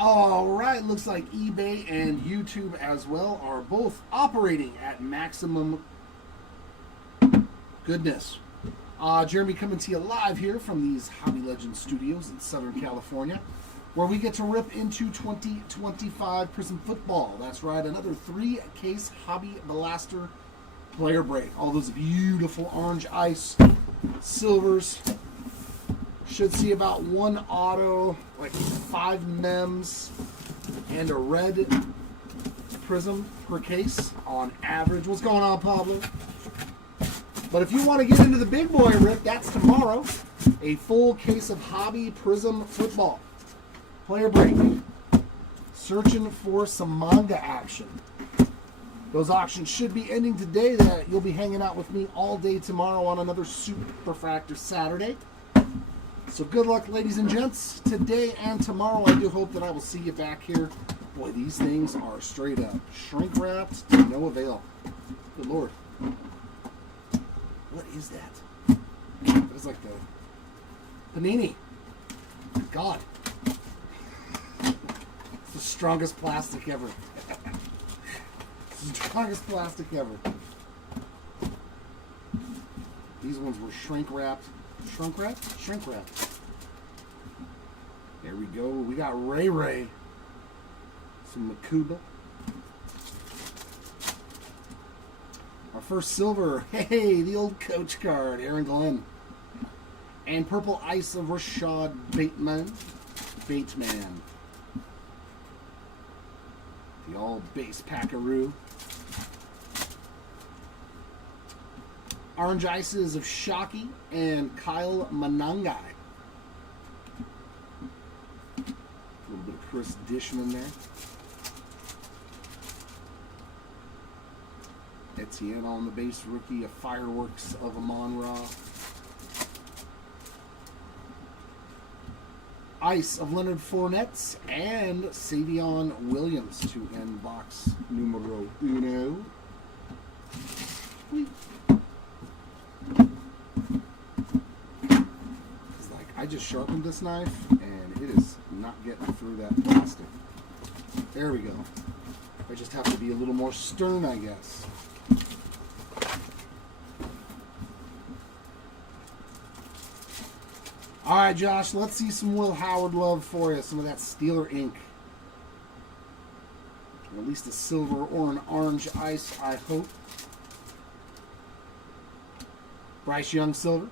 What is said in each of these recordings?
All right, looks like eBay and YouTube as well are both operating at maximum goodness. Jeremy coming to you live here from these Hobby Legends studios in Southern California, where we get to rip into 2025 Prizm football. That's right, another 3-case Hobby Blaster player break. All those beautiful orange ice silvers. Should see about one auto, like 5 mems, and a red Prizm per case on average. What's going on, Pablo? But if you want to get into the big boy rip, that's tomorrow. A full case of Hobby Prizm football. Player break. Searching for some manga action. Those auctions should be ending today. That you'll be hanging out with me all day tomorrow on another Super Factor Saturday. So good luck, ladies and gents, today and tomorrow. I do hope that I will see you back here. Boy, these things are straight up shrink wrapped to no avail. Good Lord. What is that? That is like the Panini. God. It's the strongest plastic ever. It's the strongest plastic ever. These ones were shrink wrapped. Shrink wrapped? Shrink wrapped. There we go. We got Ray. Some Makuba. Our first silver. Hey, the old coach card. Aaron Glenn. And purple ice of Rashad Bateman. The all base Packaroo. Orange ices of Shockey and Kyle Manangai. A little bit of Chris Dishman in there. Etienne on the base rookie, a Fireworks of Amon-Ra. Ice of Leonard Fournette and Savion Williams to end box numero uno. I just sharpened this knife and it is not getting through that plastic. There we go. I just have to be a little more stern, I guess. All right, Josh, let's see some Will Howard love for you. Some of that Steeler ink. Or at least a silver or an orange ice, I hope. Bryce Young silver.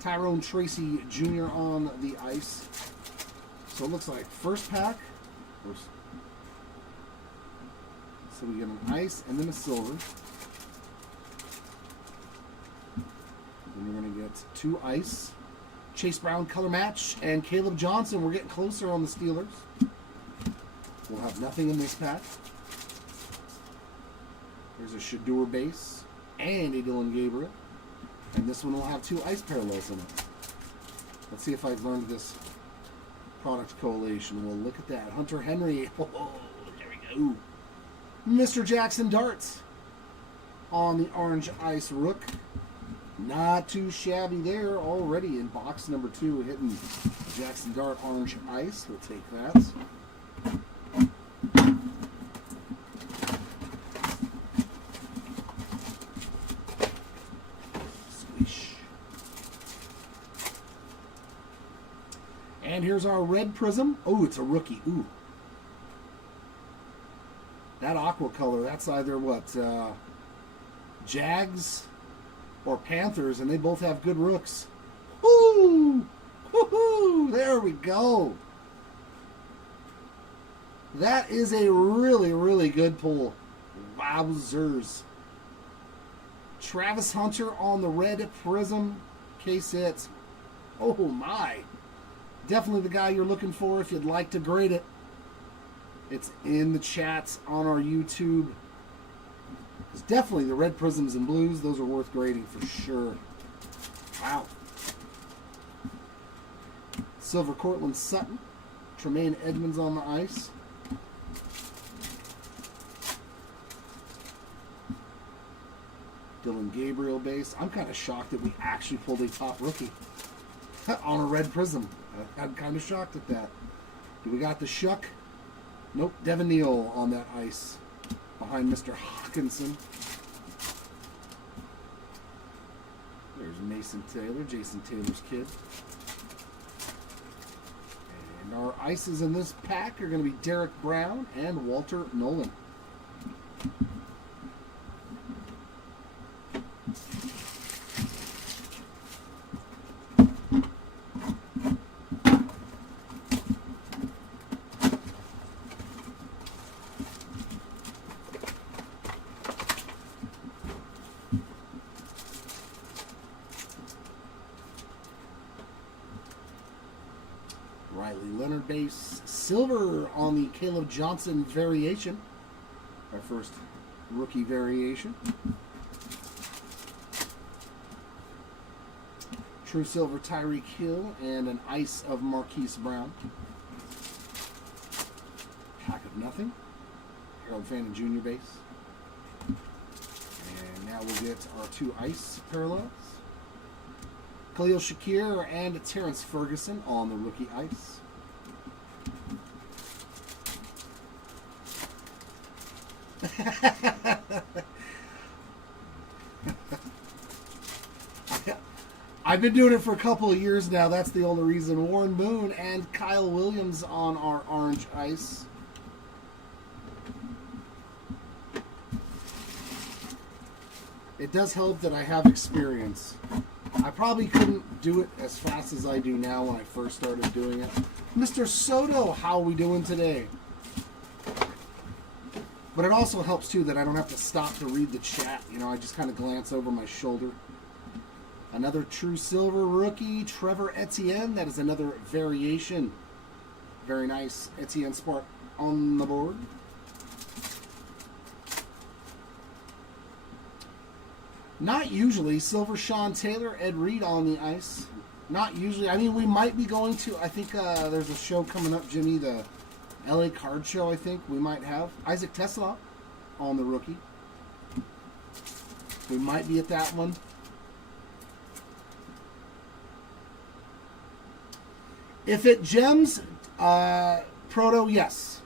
Tyrone Tracy Jr. on the ice. So it looks like first pack. So we get an ice and then a silver. Then we're going to get 2 ice. Chase Brown color match and Caleb Johnson. We're getting closer on the Steelers. We'll have nothing in this pack. There's a Shador base and a Dylan Gabriel. And this one will have 2 ice parallels in it. Let's see if I've learned this product collation. Well, look at that. Hunter Henry. Oh, there we go. Mr. Jackson Darts on the orange ice rook. Not too shabby there. Already in box number 2, hitting Jackson Dart orange ice. We'll take that. And here's our red Prizm. Oh, it's a rookie. Ooh. That aqua color, that's either what, Jags or Panthers, and they both have good rooks. Woo! Woohoo! There we go. That is a really, really good pull. Wowzers. Travis Hunter on the red Prizm case hits. Oh my. Definitely the guy you're looking for if you'd like to grade it. It's in the chats on our YouTube. It's definitely the red Prizms and blues. Those are worth grading for sure. Wow. Silver Cortland Sutton. Tremaine Edmonds on the ice. Dylan Gabriel base. I'm kind of shocked that we actually pulled a top rookie on a red Prizm. I'm kind of shocked at that. Do we got the Shuck? Nope, Devin Neal on that ice behind Mr. Hawkinson. There's Mason Taylor, Jason Taylor's kid. And our ices in this pack are going to be Derek Brown and Walter Nolan. Riley Leonard base. Silver on the Caleb Johnson variation. Our first rookie variation. True Silver Tyreek Hill and an ice of Marquise Brown. Pack of nothing. Harold Fannin Jr. base. And now we'll get our two ice parallels. Khalil Shakir and Terrence Ferguson on the rookie ice. I've been doing it for a couple of years now. That's the only reason. Warren Moon and Kyle Williams on our orange ice. It does help that I have experience. I probably couldn't do it as fast as I do now when I first started doing it. Mr. Soto, how are we doing today? But it also helps, too, that I don't have to stop to read the chat. You know, I just kind of glance over my shoulder. Another True Silver rookie, Trevor Etienne. That is another variation. Very nice. Etienne Spark on the board. Not usually. Silver Sean Taylor, Ed Reed on the ice. Not usually. I mean, we might be going to, I think there's a show coming up, Jimmy, the LA Card Show, I think we might have. Isaac Tesla on the rookie. We might be at that one. If it gems, Proto, yes.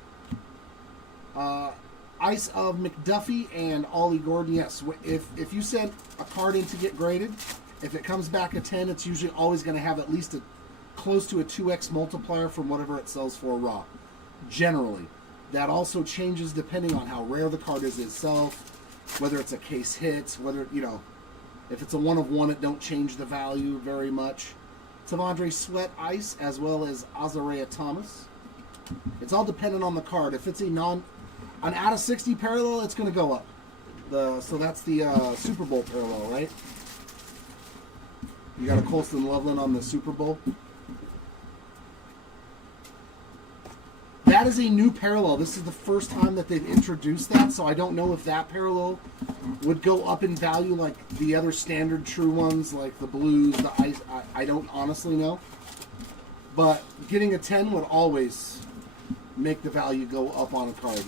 Ice of McDuffie and Ollie Gordon, yes. If you send a card in to get graded, if it comes back a 10, it's usually always going to have at least close to a 2x multiplier from whatever it sells for raw. Generally. That also changes depending on how rare the card is itself, whether it's a case hit, whether, you know, if it's a 1 of 1, it don't change the value very much. Tavondre Sweat Ice, as well as Azarea Thomas. It's all dependent on the card. If it's an out of 60 parallel, it's going to go up. So that's the Super Bowl parallel, right? You got a Colston Loveland on the Super Bowl. That is a new parallel. This is the first time that they've introduced that, so I don't know if that parallel would go up in value like the other standard true ones, like the blues, the ice. I don't honestly know. But getting a 10 would always make the value go up on a card.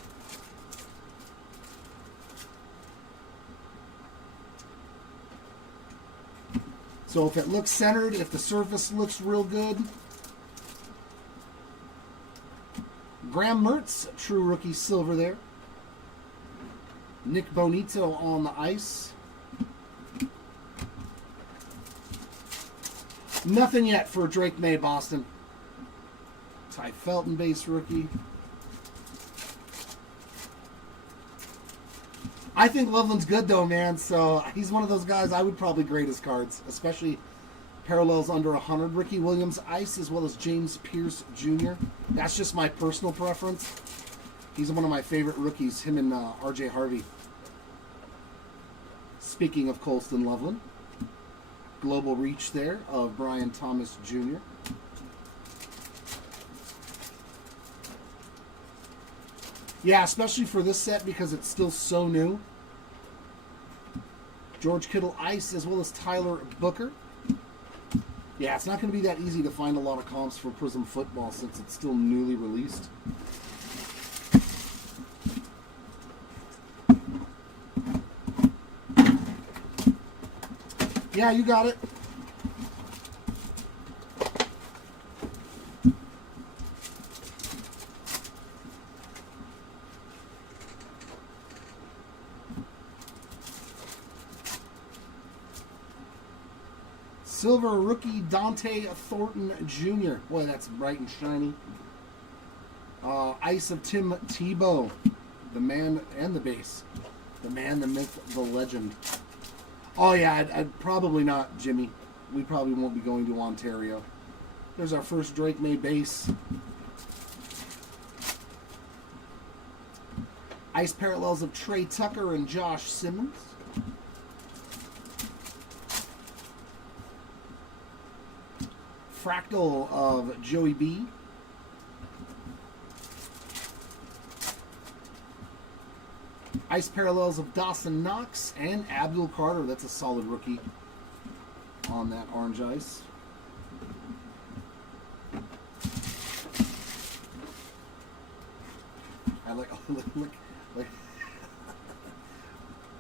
So if it looks centered, if the surface looks real good. Graham Mertz, true rookie silver there. Nick Bonito on the ice. Nothing yet for Drake May, Boston. Ty Felton base rookie. I think Loveland's good though, man. So he's one of those guys I would probably grade his cards, especially parallels under 100. Ricky Williams ice, as well as James Pierce Jr. That's just my personal preference. He's one of my favorite rookies, him and RJ Harvey. Speaking of Colston Loveland, global reach there of Brian Thomas Jr. Yeah, especially for this set because it's still so new. George Kittle ice, as well as Tyler Booker. Yeah, it's not going to be that easy to find a lot of comps for Prizm football since it's still newly released. Yeah, you got it. Silver rookie Dante Thornton Jr. Boy, that's bright and shiny. Ice of Tim Tebow. The man and the base. The man, the myth, the legend. Oh yeah, I'd probably not, Jimmy. We probably won't be going to Ontario. There's our first Drake May base. Ice parallels of Trey Tucker and Josh Simmons. Fractal of Joey B. Ice parallels of Dawson Knox and Abdul Carter. That's a solid rookie on that orange ice. I like, look.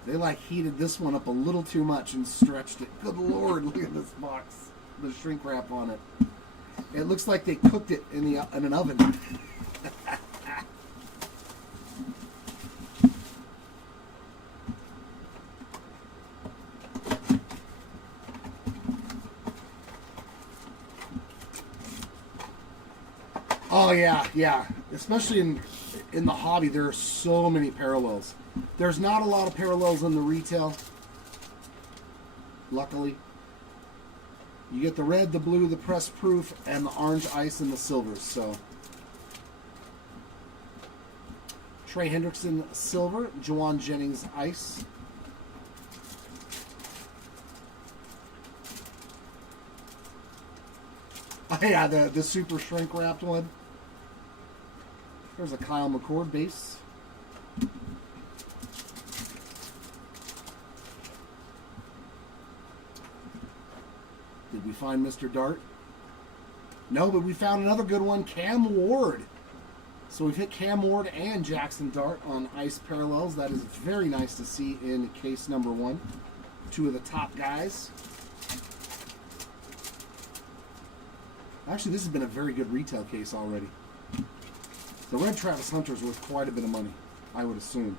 They like heated this one up a little too much and stretched it. Good Lord, look at this box. The shrink wrap on it. It looks like they cooked it in an oven. Oh yeah. Especially in the hobby, there are so many parallels. There's not a lot of parallels in the retail. Luckily. You get the red, the blue, the press proof, and the orange ice and the silvers. So Trey Hendrickson silver, Juwan Jennings ice. Oh yeah, the super shrink wrapped one. There's a Kyle McCord base. Did we find Mr. Dart? No, but we found another good one, Cam Ward. So we've hit Cam Ward and Jackson Dart on ice parallels. That is very nice to see in case number 1. 2 of the top guys. Actually, this has been a very good retail case already. The red Travis Hunter's worth quite a bit of money, I would assume.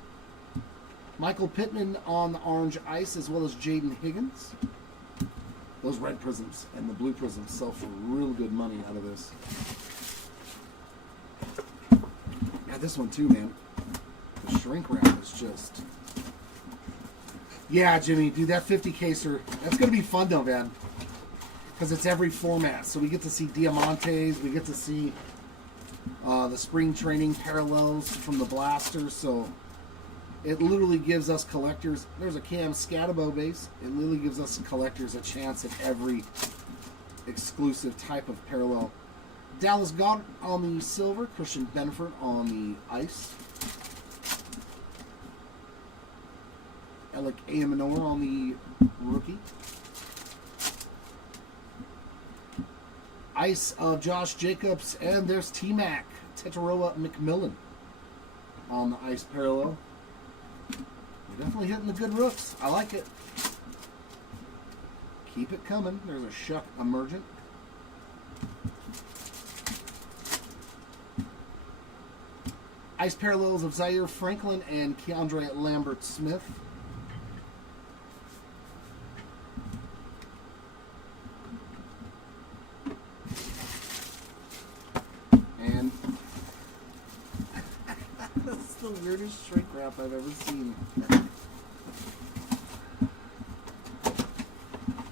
Michael Pittman on the orange ice, as well as Jaden Higgins. Those red prisms and the blue prisms sell for real good money out of this. Yeah, this one too, man. The shrink wrap is just... Yeah, Jimmy, dude, that 50 caser, that's going to be fun though, man. Because it's every format. So we get to see Diamantes, we get to see the spring training parallels from the blasters. So it literally gives us collectors. There's a Cam Scatabo base. It literally gives us collectors a chance at every exclusive type of parallel. Dallas Goddard on the silver. Christian Benford on the ice. Alec Amanor on the rookie. Ice of Josh Jacobs, and there's T-Mac, Tetaroa McMillan on the ice parallel. We're definitely hitting the good rooks. I like it. Keep it coming. There's a Shuck Emergent. Ice parallels of Zaire Franklin and Keandre Lambert-Smith. And that's the weirdest shrink wrap I've ever seen.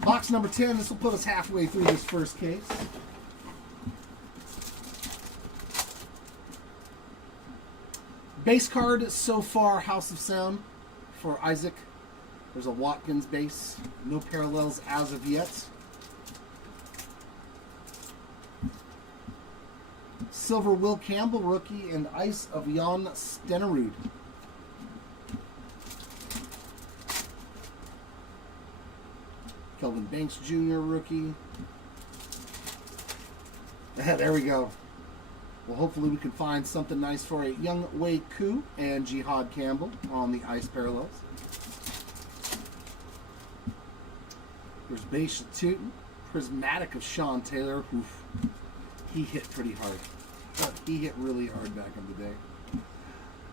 Box number 10. This will put us halfway through this first case. Base card so far, House of Sound for Isaac. There's a Watkins base. No parallels as of yet. Silver Will Campbell rookie and ice of Jan Stenerud. Kelvin Banks Jr. rookie. There we go. Well, hopefully we can find something nice for a Young Wei Koo and Jihad Campbell on the ice parallels. There's Beisha Tootin, Prismatic of Sean Taylor. Oof. He hit pretty hard. He hit really hard back in the day.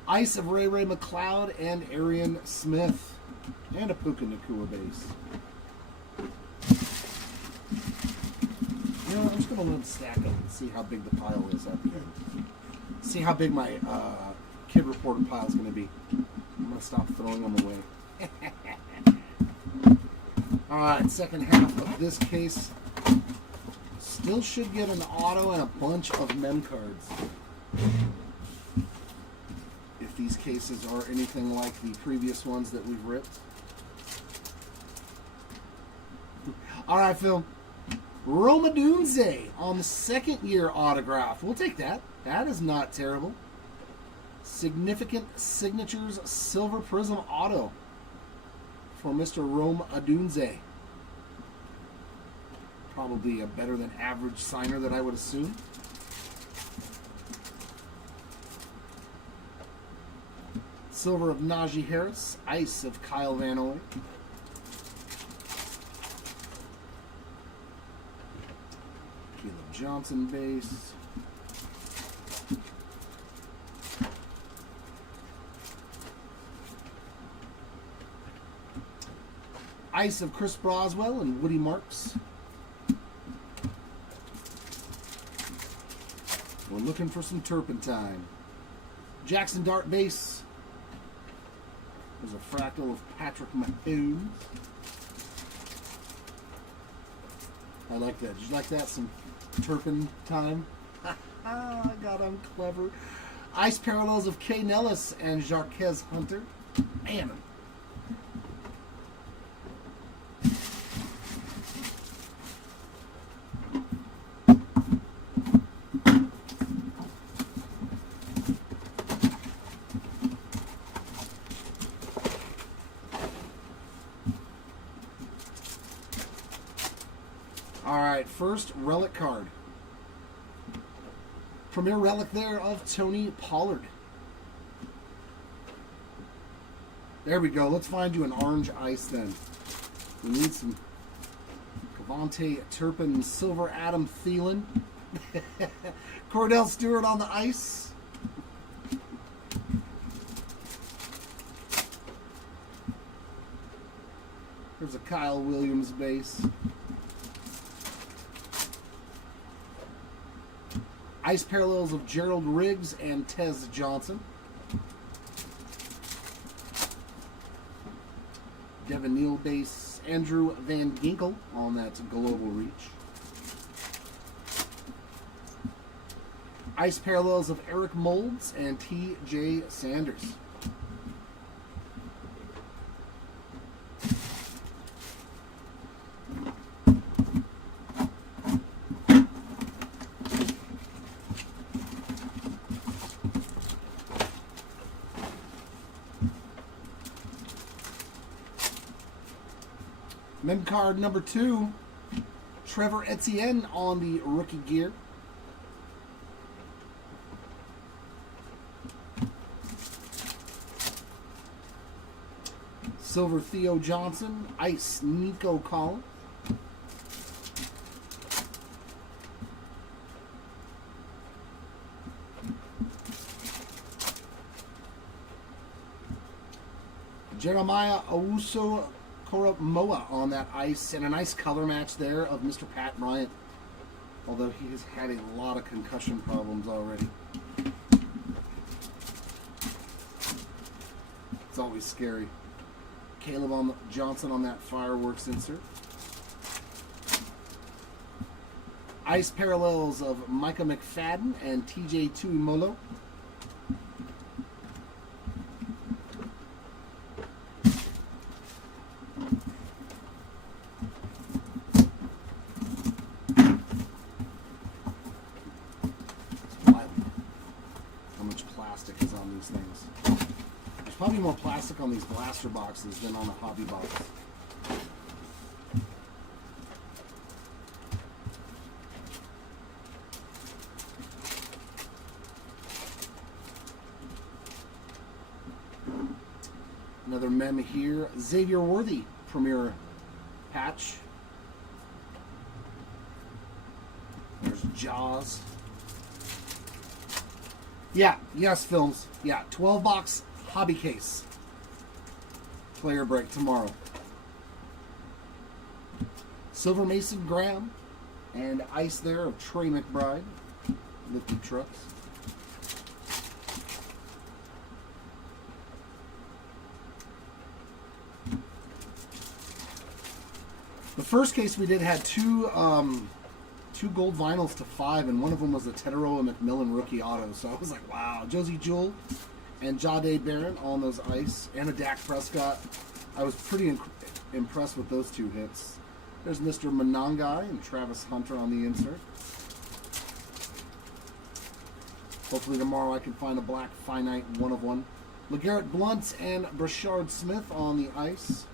Ice of Ray McLeod and Arian Smith. And a Puka Nakua base. You know what, I'm just going to let them stack up and see how big the pile is at the end. See how big my kid reporter pile is going to be. I'm going to stop throwing them away. Alright, second half of this case. Still should get an auto and a bunch of mem cards. If these cases are anything like the previous ones that we've ripped. Alright, Phil. Rome Odunze on the second year autograph. We'll take that. That is not terrible. Significant Signatures Silver Prizm auto for Mr. Rome Odunze. Probably a better than average signer that I would assume. Silver of Najee Harris. Ice of Kyle Van Noy. Caleb Johnson base. Ice of Chris Broswell and Woody Marks. We're looking for some turpentine. Jackson Dart base. There's a fractal of Patrick Mahomes. I like that. Did you like that? Some turpentine. I got him clever. Ice parallels of Kay Nellis and Jarquez Hunter. Man. Alright, first relic card. Premier relic there of Tony Pollard. There we go. Let's find you an orange ice then. We need some Cavante Turpin, Silver Adam Thielen. Cordell Stewart on the ice. There's a Kyle Williams base. Ice parallels of Gerald Riggs and Tez Johnson. Devin Neal base. Andrew Van Ginkel on that global reach. Ice parallels of Eric Moulds and T.J. Sanders. Mem card number 2, Trevor Etienne on the rookie gear. Silver Theo Johnson, Ice Nico Collins. Jeremiah Owusu Koromoa on that ice, and a nice color match there of Mr. Pat Bryant, although he has had a lot of concussion problems already. It's always scary. Caleb Johnson on that fireworks insert. Ice parallels of Micah McFadden and TJ Tuimolo. Plastic is on these things. There's probably more plastic on these blaster boxes than on the hobby box. Another mem here. Xavier Worthy Premier patch. There's Jaws. Yeah, yes, films. Yeah, 12-box hobby case. Player break tomorrow. Silver Mason Graham. And ice there of Trey McBride. Lifted trucks. The first case we did had two gold vinyls to 5, and one of them was the Tetaroa McMillan rookie auto. So I was like, wow. Josie Jewell and Jahdae Barron on those ice, and a Dak Prescott. I was pretty impressed with those 2 hits. There's Mr. Monangai and Travis Hunter on the insert. Hopefully tomorrow I can find a black finite 1 of 1. LeGarrette Blount and Brashard Smith on the ice.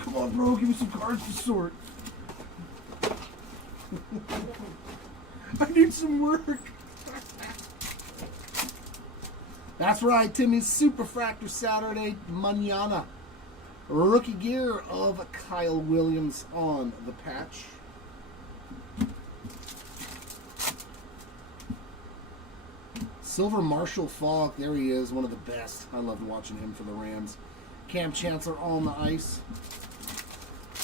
Come on, bro, give me some cards to sort. I need some work. That's right, Timmy's Superfractor Saturday Manana. Rookie gear of Kyle Williams on the patch. Silver Marshall Faulk, there he is, one of the best. I loved watching him for the Rams. Cam Chancellor on the ice.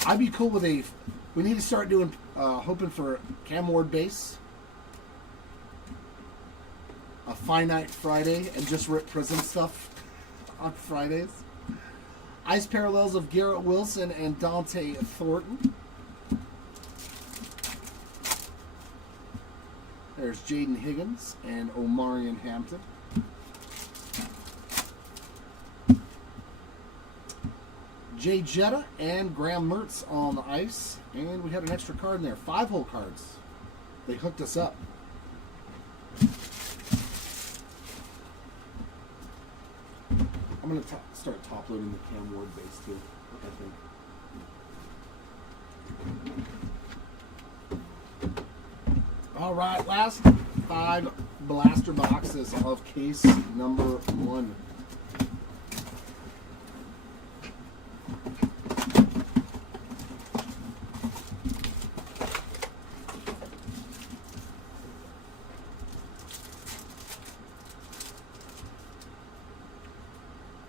I'd be cool with we need to start doing, hoping for Cam Ward base. A finite Friday and just rip Prizm stuff on Fridays. Ice parallels of Garrett Wilson and Dante Thornton. There's Jaden Higgins and Omarion Hampton. Jay Jetta and Graham Mertz on the ice. And we had an extra card in there. 5-hole cards. They hooked us up. I'm going to start top loading the Cam Ward base too, I think. All right, last 5 blaster boxes of case number 1.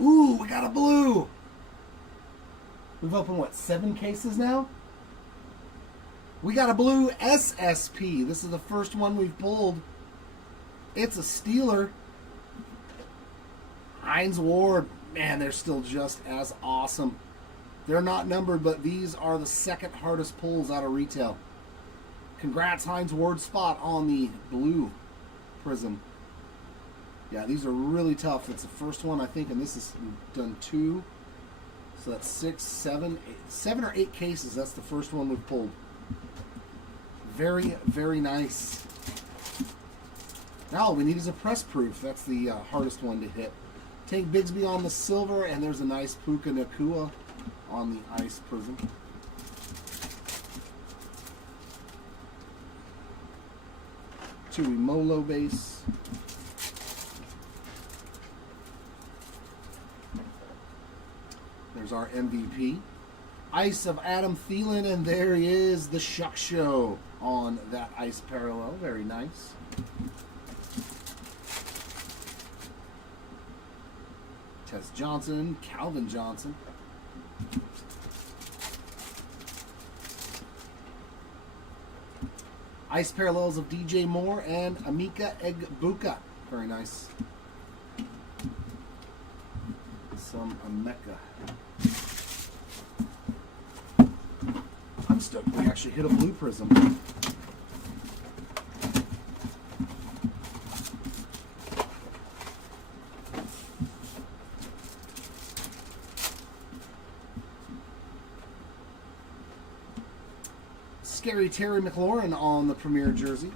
Ooh, we got a blue. We've opened, what, 7 cases now? We got a blue SSP. This is the first one we've pulled. It's a Steeler. Hines Ward. Man, they're still just as awesome. They're not numbered, but these are the second hardest pulls out of retail. Congrats, Hines Ward spot on the blue Prizm. Yeah, these are really tough. It's the first one, I think, and this is done 2. So that's 6, 7 or 8 cases. That's the first one we've pulled. Very, very nice. Now all we need is a press proof. That's the hardest one to hit. Tank Bigsby on the silver, and there's a nice Puka Nacua on the ice Prizm. Chewy Molo base. There's our MVP. Ice of Adam Thielen, and there he is, the Shuck Show on that ice parallel. Very nice. Tess Johnson, Calvin Johnson. Ice parallels of DJ Moore and Amika Egbuka. Very nice. Some Ameka. I'm stoked we actually hit a blue Prizm. Scary Terry McLaurin on the Premier jersey.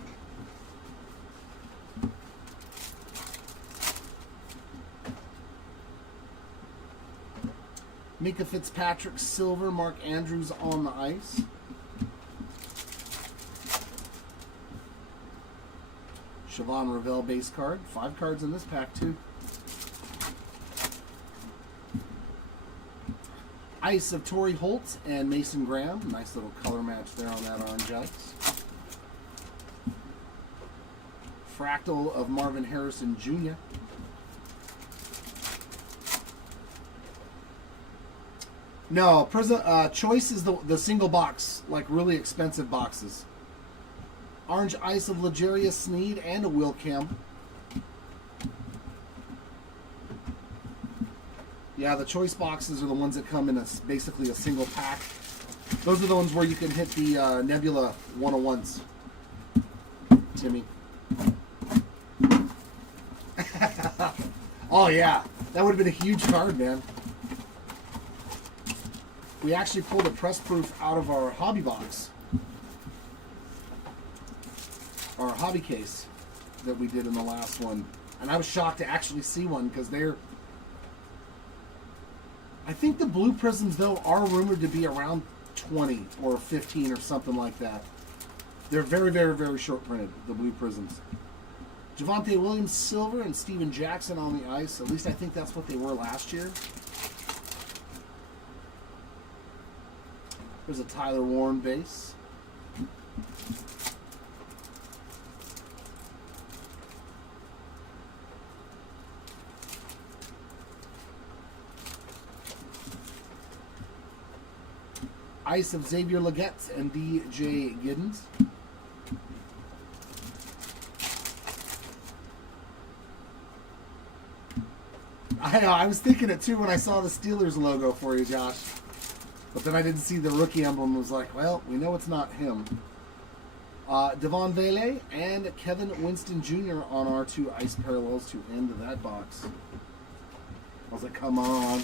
Mika Fitzpatrick, silver. Mark Andrews on the ice. Siobhan Ravel base card. 5 cards in this pack, too. Ice of Torrey Holt and Mason Graham. Nice little color match there on that orange ice. Fractal of Marvin Harrison Jr. No, Choice is the single box, like really expensive boxes. Orange Ice of L'Jarius Sneed and a Will Campbell. Yeah, the Choice boxes are the ones that come in basically a single pack. Those are the ones where you can hit the Nebula 101s. Timmy. Oh yeah, that would have been a huge card, man. We actually pulled a press proof out of our hobby box. Our hobby case that we did in the last one. And I was shocked to actually see one because they're... I think the blue Prizms, though, are rumored to be around 20 or 15 or something like that. They're very, very, very short printed, the blue Prizms. Javonte Williams silver and Steven Jackson on the ice. At least I think that's what they were last year. There's a Tyler Warren base. Ice of Xavier Legette and DJ Giddens. I know, I was thinking it too when I saw the Steelers logo for you, Josh. But then I didn't see the rookie emblem. I was like, well, we know it's not him. Devon Vele and Kevin Winston Jr. on our two ice parallels to end that box. I was like, come on.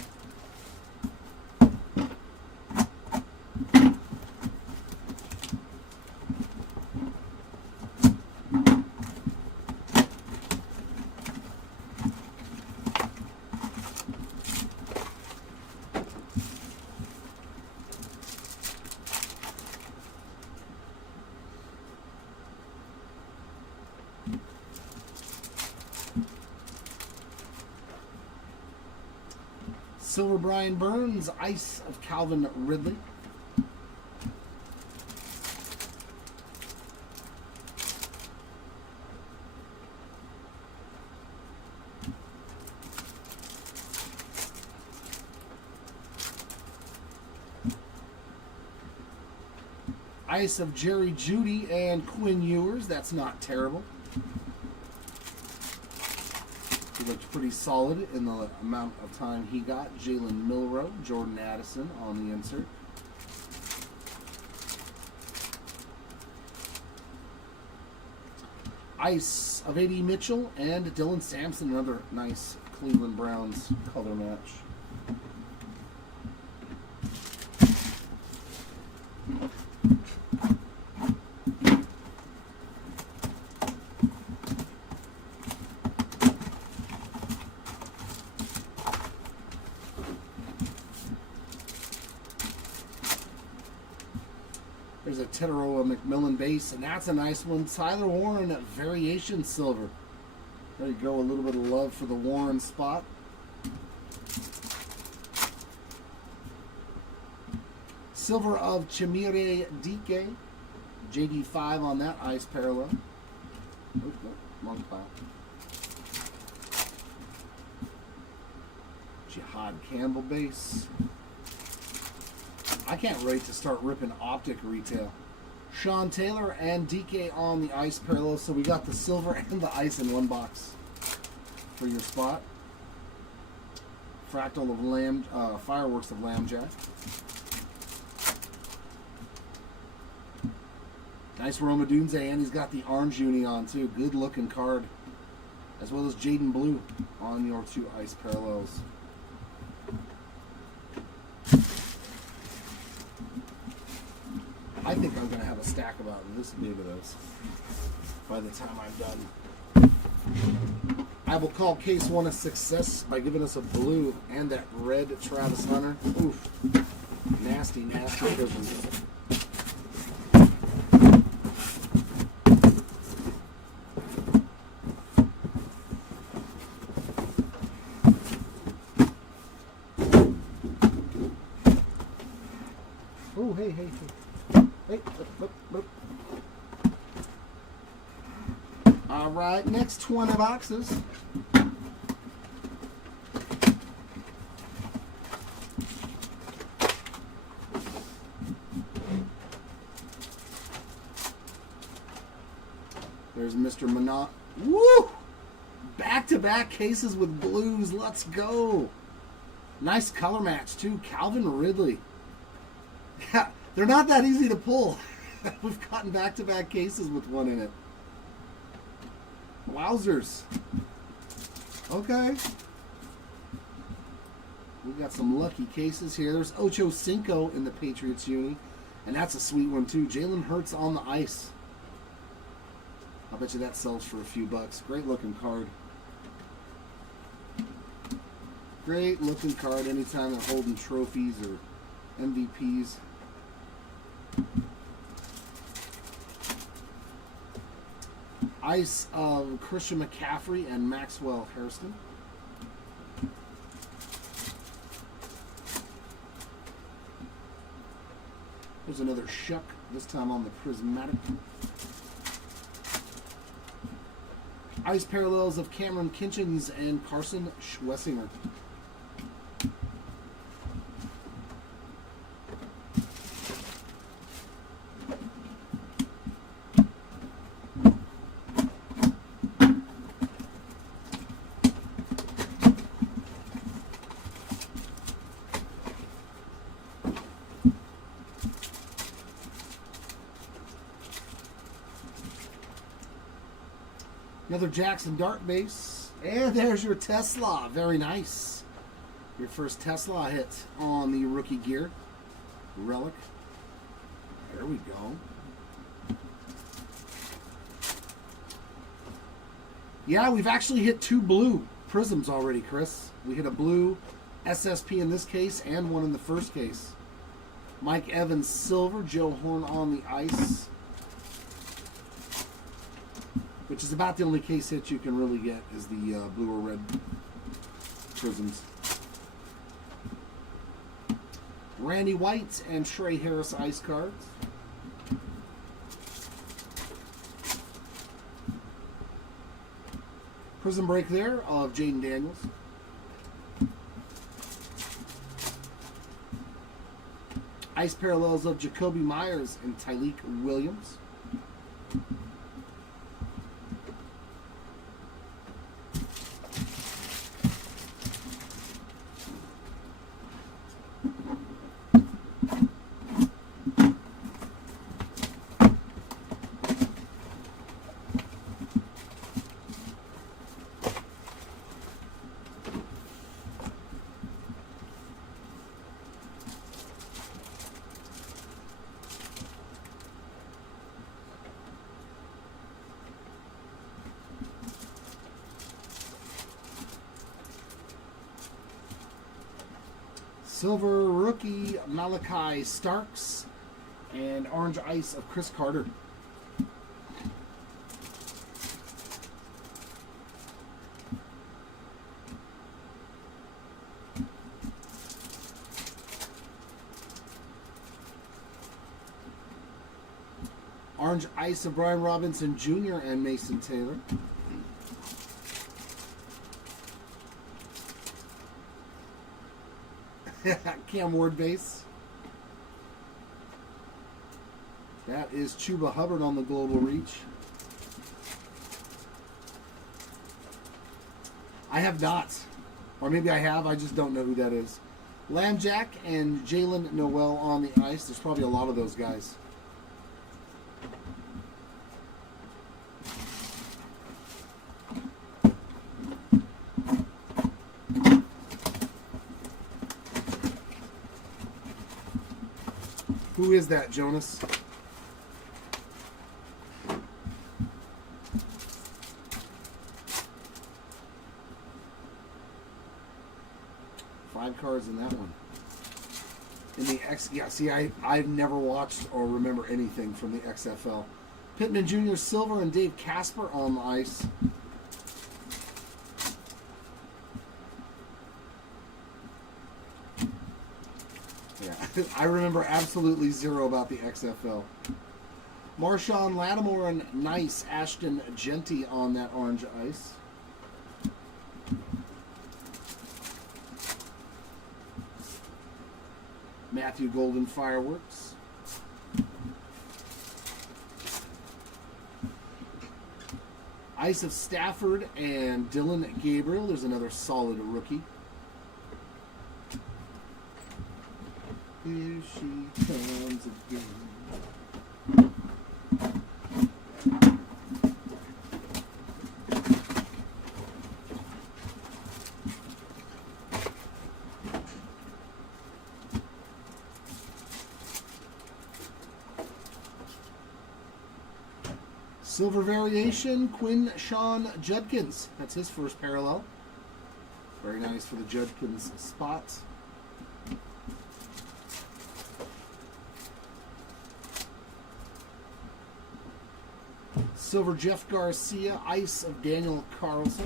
Silver Brian Burns, Ice of Calvin Ridley. Ice of Jerry Jeudy and Quinn Ewers. That's not terrible. He looked pretty solid in the amount of time he got. Jalen Milroe, Jordan Addison on the insert. Ice of A.D. Mitchell and Dylan Sampson, another nice Cleveland Browns color match. There's a Teteroa McMillan base, and that's a nice one. Tyler Warren at Variation Silver. There you go, a little bit of love for the Warren spot. Silver of Chimere Dike. JD5 on that ice parallel. Oh, no, wrong pile. Jihad Campbell base. I can't wait to start ripping Optic retail. Sean Taylor and DK on the ice parallel. So we got the silver and the ice in one box for your spot. Fractal of Fireworks of Lambjack. Nice Roma Dunze, and he's got the orange uni on too. Good looking card. As well as Jaden Blue on your two ice parallels. I think I'm going to have a stack about this big of those by the time I'm done. I will call case one a success by giving us a blue and that red Travis Hunter. Oof. Nasty, nasty Prizms. Oh, hey, hey, hey. Hey, look. All right, next 20 boxes. There's Mr. Monot. Woo! Back-to-back cases with blues. Let's go. Nice color match, too. Calvin Ridley. Yeah, they're not that easy to pull. We've gotten back-to-back cases with one in it. Wowzers. Okay. We've got some lucky cases here. There's Ocho Cinco in the Patriots uni. And that's a sweet one, too. Jalen Hurts on the ice. I'll bet you that sells for a few bucks. Great looking card. Great looking card anytime they're holding trophies or MVPs. Ice of Christian McCaffrey and Maxwell Hairston. There's another Shuck, this time on the Prismatic. Ice parallels of Cameron Kinchins and Carson Schwessinger. Another Jackson Dart base. And there's your Tesla. Very nice. Your first Tesla hit on the rookie gear. Relic. There we go. Yeah, we've actually hit 2 blue Prizms already, Chris. We hit a blue SSP in this case and one in the first case. Mike Evans silver, Joe Horn on the ice. Which is about the only case hit you can really get is the blue or red Prizms. Randy White and Trey Harris ice cards. Prism break there of Jaden Daniels. Ice parallels of Jacoby Myers and Tyleek Williams. Silver rookie Malachi Starks and orange ice of Chris Carter. Orange ice of Brian Robinson Jr. and Mason Taylor. Cam Ward base. That is Chuba Hubbard on the Global Reach. I have not. Or maybe I have, I just don't know who that is. Lamjack and Jalen Noel on the ice. There's probably a lot of those guys. Who is that, Jonas? Five cards in that one. In the X, yeah, see, I've never watched or remember anything from the XFL. Pittman Jr. Silver and Dave Casper on the ice. Yeah, I remember absolutely zero about the XFL. Marshawn Lattimore and nice Ashton Genty on that orange ice. Matthew Golden Fireworks. Ice of Stafford and Dylan Gabriel. There's another solid rookie. Here she comes again. Silver variation, Quinn Sean Judkins. That's his first parallel. Very nice for the Judkins spots. Silver Jeff Garcia, ice of Daniel Carlson.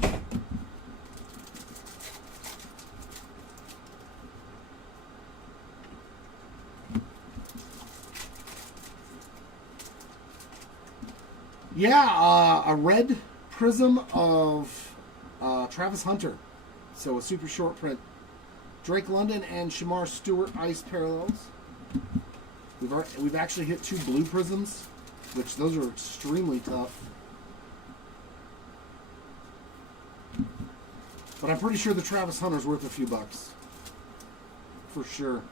Yeah, a red Prizm of Travis Hunter. So a super short print. Drake London and Shamar Stewart ice parallels. We've actually hit 2 blue Prizms, which those are extremely tough. But I'm pretty sure the Travis Hunter's worth a few bucks. For sure.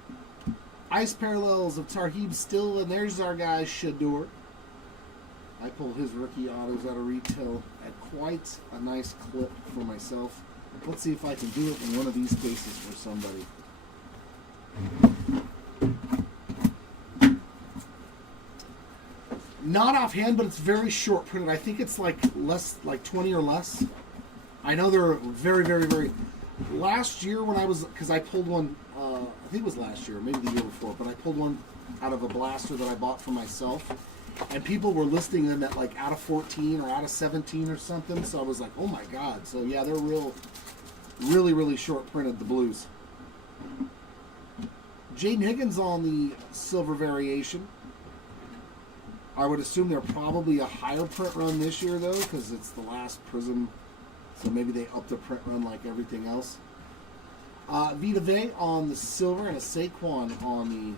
Ice parallels of Tarheeb Still, and there's our guy Shador. I pulled his rookie autos out of retail at quite a nice clip for myself. Let's see if I can do it in one of these cases for somebody. Not offhand, but it's very short printed. I think it's like 20 or less. I know they're very, very, very. Last year when I was, because I pulled one, I think it was last year, maybe the year before, but I pulled one out of a blaster that I bought for myself. And people were listing them at like out of 14 or out of 17 or something. So I was like, oh my God. So yeah, they're really, really short printed, the blues. Jaden Higgins on the silver variation. I would assume they're probably a higher print run this year though, because it's the last Prizm. So maybe they up the print run like everything else. Vita Vea on the silver and a Saquon on the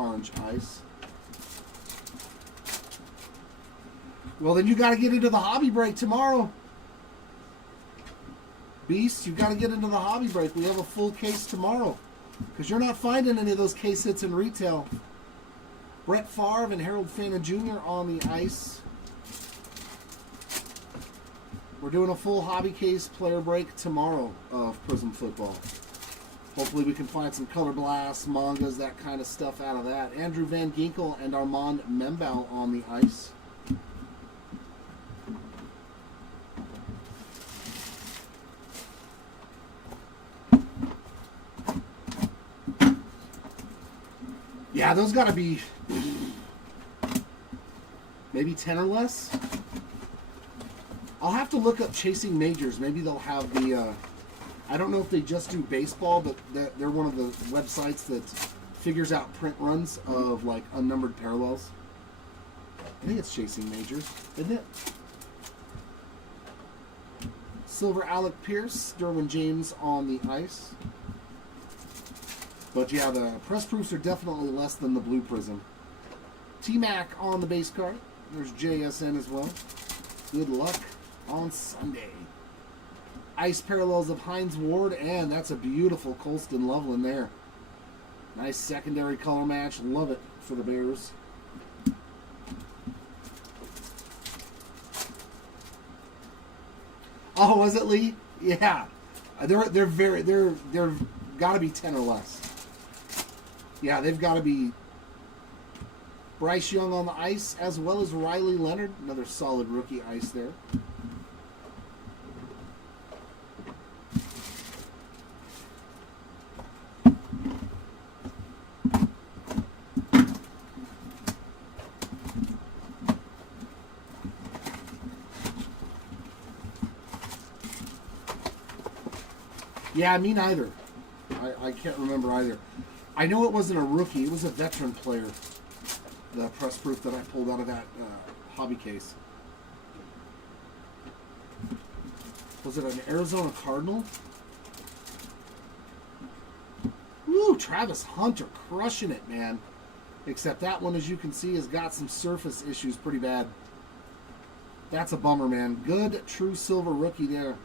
orange ice. Well, then you got to get into the hobby break tomorrow. Beast, you got to get into the hobby break. We have a full case tomorrow. Because you're not finding any of those case hits in retail. Brett Favre and Harold Fannin Jr. on the ice. We're doing a full hobby case player break tomorrow of Prizm football. Hopefully we can find some color blasts, mangas, that kind of stuff out of that. Andrew Van Ginkel and Armand Membau on the ice. Yeah, those got to be maybe 10 or less. I'll have to look up Chasing Majors. Maybe they'll have the, I don't know if they just do baseball, but they're one of the websites that figures out print runs of like unnumbered parallels. I think it's Chasing Majors, isn't it? Silver Alec Pierce, Derwin James on the ice. But yeah, the press proofs are definitely less than the blue Prizm. T-Mac on the base card. There's JSN as well. Good luck on Sunday. Ice parallels of Hines Ward, and that's a beautiful Colston Loveland there. Nice secondary color match. Love it for the Bears. Oh, was it Lee? Yeah. They're got to be 10 or less. Yeah, they've got to be Bryce Young on the ice, as well as Riley Leonard. Another solid rookie ice there. Yeah, me neither. I can't remember either. I know it wasn't a rookie. It was a veteran player. the press proof that I pulled out of that hobby case. Was it an Arizona Cardinal? Woo, Travis Hunter crushing it, man. Except that one, as you can see, has got some surface issues pretty bad. That's a bummer, man. Good true silver rookie there.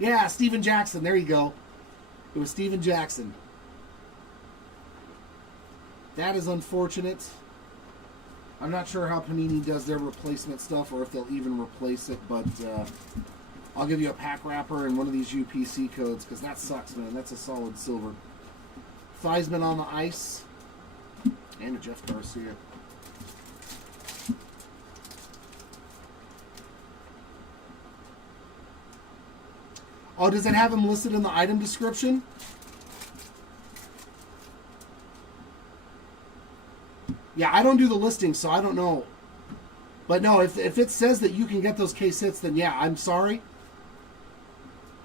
Yeah, Steven Jackson. There you go. It was Steven Jackson. That is unfortunate. I'm not sure how Panini does their replacement stuff or if they'll even replace it, but I'll give you a pack wrapper and one of these UPC codes because that sucks, man. That's a solid silver. Theismann on the ice. And a Jeff Garcia. Oh, does it have him listed in the item description? Yeah, I don't do the listing, so I don't know. But no, if it says that you can get those case hits, then yeah, I'm sorry.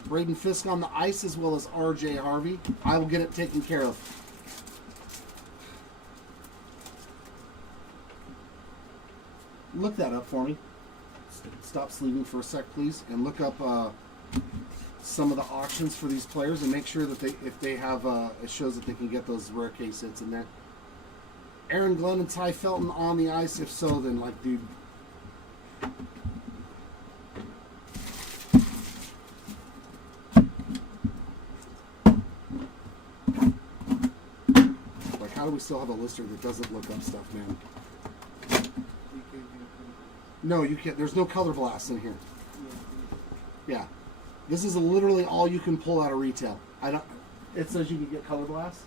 Braden Fisk on the ice as well as RJ Harvey. I will get it taken care of. Look that up for me. Stop sleeving for a sec, please, and look up some of the auctions for these players and make sure that if they have, it shows that they can get those rare case hits in there. Aaron Glenn and Ty Felton on the ice. If so, then like, dude. Like, how do we still have a lister that doesn't look up stuff, man? No, you can't. There's no color blast in here. Yeah. This is literally all you can pull out of retail. I don't. It says you can get color blast.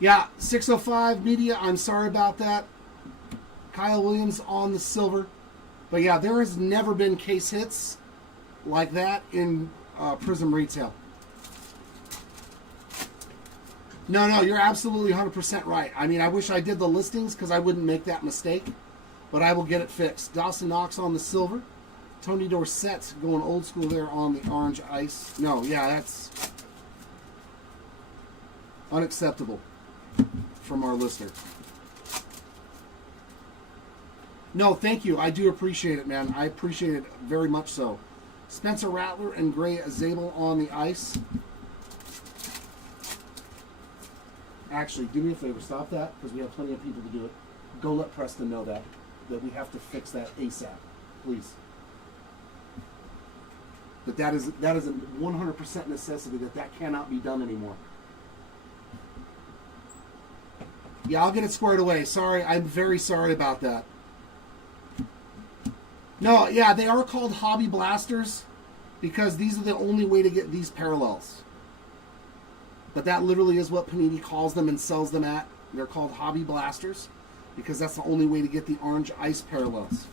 Yeah, 605 Media, I'm sorry about that. Kyle Williams on the silver. But yeah, there has never been case hits like that in Prizm retail. No, you're absolutely 100% right. I mean, I wish I did the listings because I wouldn't make that mistake. But I will get it fixed. Dawson Knox on the silver. Tony Dorsett going old school there on the orange ice. No, yeah, that's unacceptable from our listener. No, thank you. I do appreciate it, man. I appreciate it very much so. Spencer Rattler and Gray Zabel on the ice. Actually, do me a favor. Stop that, because we have plenty of people to do it. Go let Preston know that we have to fix that ASAP, please. But that is a 100% necessity that cannot be done anymore. Yeah, I'll get it squared away. Sorry, I'm very sorry about that. No, yeah, they are called hobby blasters because these are the only way to get these parallels. But that literally is what Panini calls them and sells them at. They're called hobby blasters because that's the only way to get the orange ice parallels.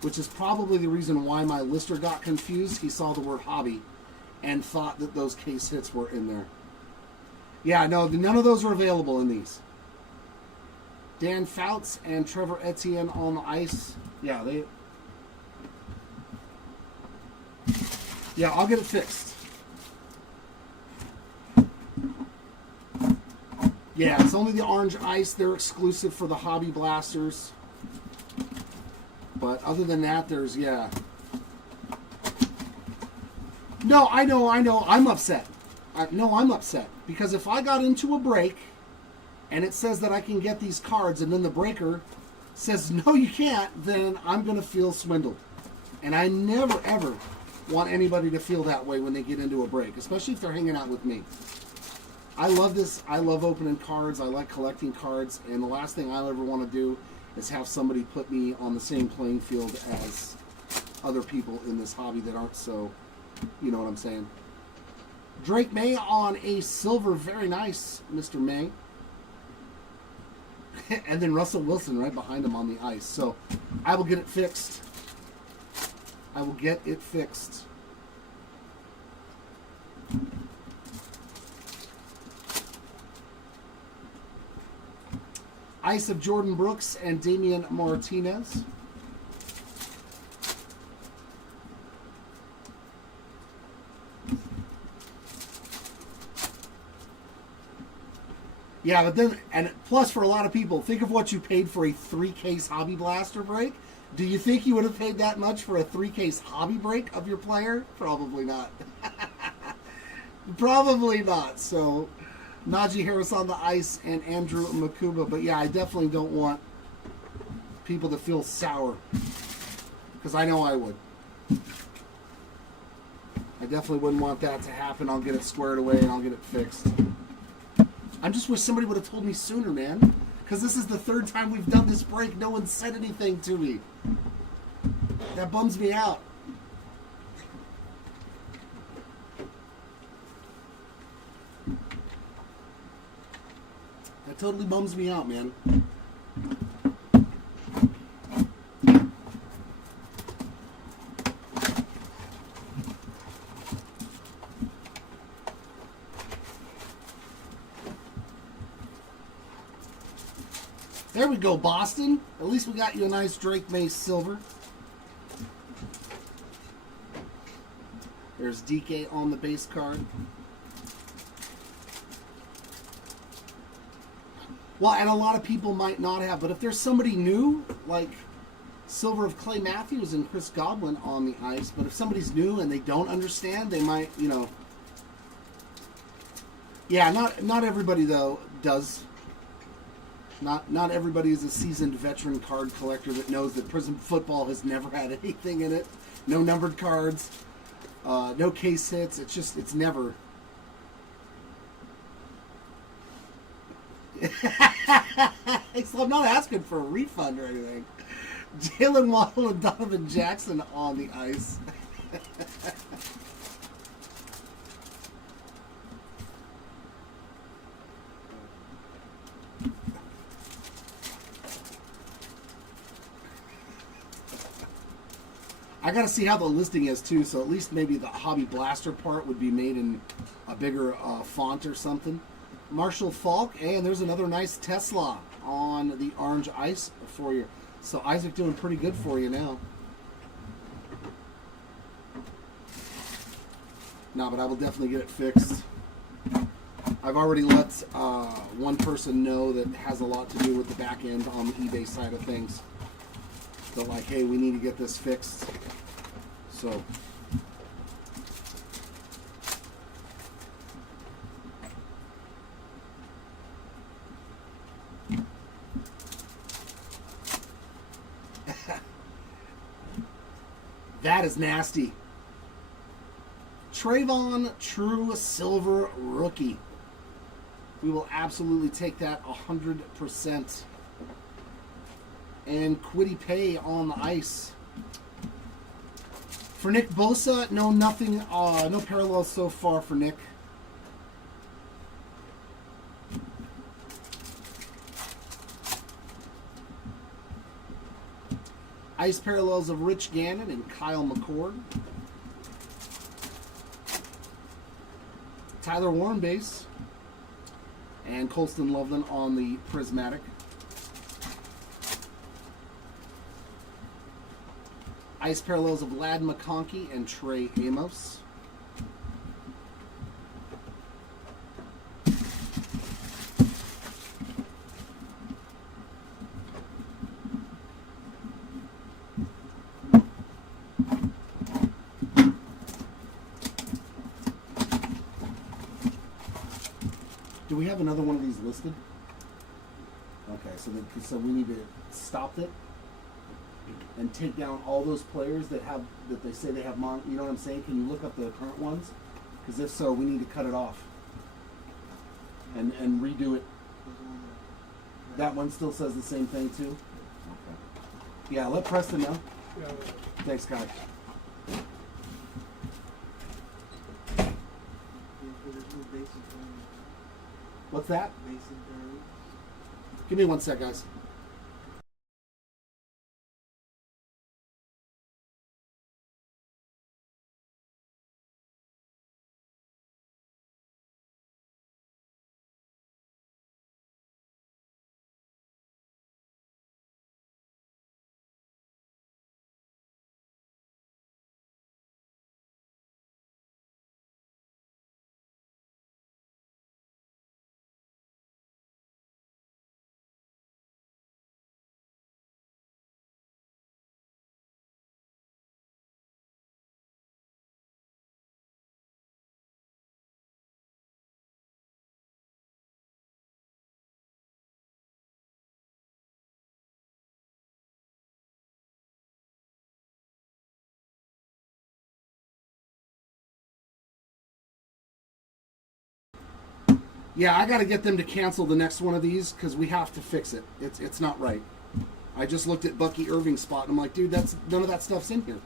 Which is probably the reason why my lister got confused. He saw the word hobby and thought that those case hits were in there. Yeah, no, none of those are available in these. Dan Fouts and Trevor Etienne on the ice. Yeah, Yeah, I'll get it fixed. Yeah, it's only the orange ice. They're exclusive for the hobby blasters. But other than that, there's, yeah. No, I know. I'm upset. I'm upset. Because if I got into a break and it says that I can get these cards and then the breaker says, no, you can't, then I'm going to feel swindled. And I never, ever want anybody to feel that way when they get into a break, especially if they're hanging out with me. I love this. I love opening cards. I like collecting cards. And the last thing I'll ever want to do is have somebody put me on the same playing field as other people in this hobby that aren't so, you know what I'm saying. Drake May on a silver. Very nice, Mr. May. And then Russell Wilson right behind him on the ice. So I will get it fixed. I will get it fixed. Ice of Jordan Brooks and Damian Martinez. Yeah, but then, and plus for a lot of people, think of what you paid for a 3-case Hobby Blaster break. Do you think you would have paid that much for a 3-case hobby break of your player? Probably not. Probably not. So, Najee Harris on the ice and Andrew Makuba. But yeah, I definitely don't want people to feel sour. Because I know I would. I definitely wouldn't want that to happen. I'll get it squared away and I'll get it fixed. I just wish somebody would have told me sooner, man. Because this is the 3rd time we've done this break. No one said anything to me. That bums me out. That totally bums me out, man. There we go, Boston. At least we got you a nice Drake May silver. There's DK on the base card. Well, and a lot of people might not have, but if there's somebody new, like silver of Clay Matthews and Chris Godwin on the ice, but if somebody's new and they don't understand, they might, you know. Yeah, not everybody though does. Not everybody is a seasoned veteran card collector that knows that Prizm football has never had anything in it. No numbered cards, no case hits. It's never. So I'm not asking for a refund or anything. Jalen Waddle and Donovan Jackson on the ice. I gotta see how the listing is too, so at least maybe the Hobby Blaster part would be made in a bigger font or something. Marshall Falk, and there's another nice Tesla on the orange ice for you. So Isaac doing pretty good for you now. No, but I will definitely get it fixed. I've already let one person know that has a lot to do with the back end on the eBay side of things. So like, hey, we need to get this fixed. So that is nasty. Trayvon True Silver Rookie. We will absolutely take that 100%. And Kwity Paye on the ice. For Nick Bosa, no nothing, no parallels so far for Nick. Ice parallels of Rich Gannon and Kyle McCord. Tyler Warren base. And Colston Loveland on the Prismatic. Ice parallels of Lad McConkey and Trey Amos. Do we have another one of these listed? Okay, so we need to stop it and take down all those players that they say they have you know what I'm saying? Can you look up the current ones? Because if so, we need to cut it off and redo it. That one still says the same thing too? Okay. Yeah, let Preston know. Thanks, Kai. What's that? Give me 1 sec, guys. Yeah, I got to get them to cancel the next one of these because we have to fix it. It's not right. I just looked at Bucky Irving's spot and I'm like, dude, none of that stuff's in here.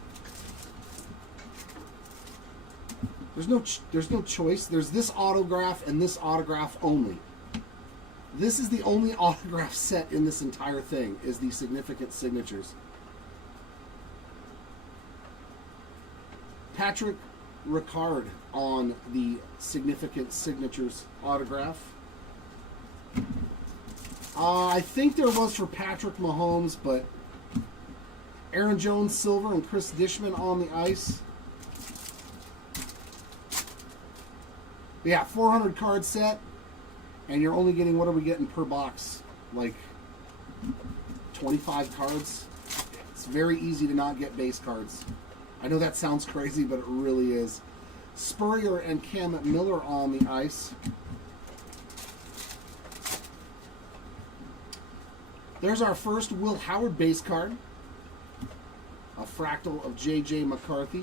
There's no choice. There's this autograph and this autograph only. This is the only autograph set in this entire thing, is the significant signatures. Patrick Ricard on the significant signatures autograph. I think there was for Patrick Mahomes, but Aaron Jones silver and Chris Dishman on the ice. Yeah, 400 card set, and you're only getting, what are we getting per box? Like 25 cards. It's very easy to not get base cards. I know that sounds crazy, but it really is. Spurrier and Cam Miller on the ice. There's our first Will Howard base card. A fractal of J.J. McCarthy.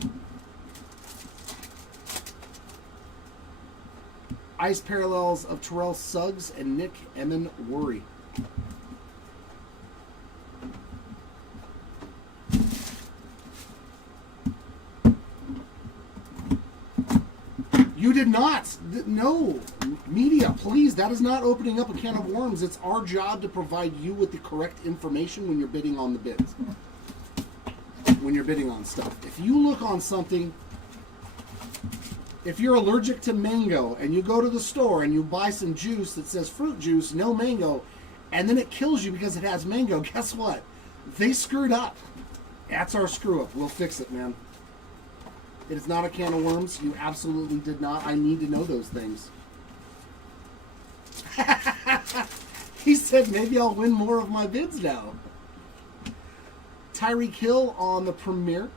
Ice parallels of Terrell Suggs and Nick Emen-Worry. You did not. No. Media, please. That is not opening up a can of worms. It's our job to provide you with the correct information when you're bidding on the bids. When you're bidding on stuff. If you look on something, if you're allergic to mango and you go to the store and you buy some juice that says fruit juice, no mango, and then it kills you because it has mango, guess what? They screwed up. That's our screw up. We'll fix it, man. It is not a can of worms. You absolutely did not. I need to know those things. He said maybe I'll win more of my bids now. Tyreek Hill on the premiere.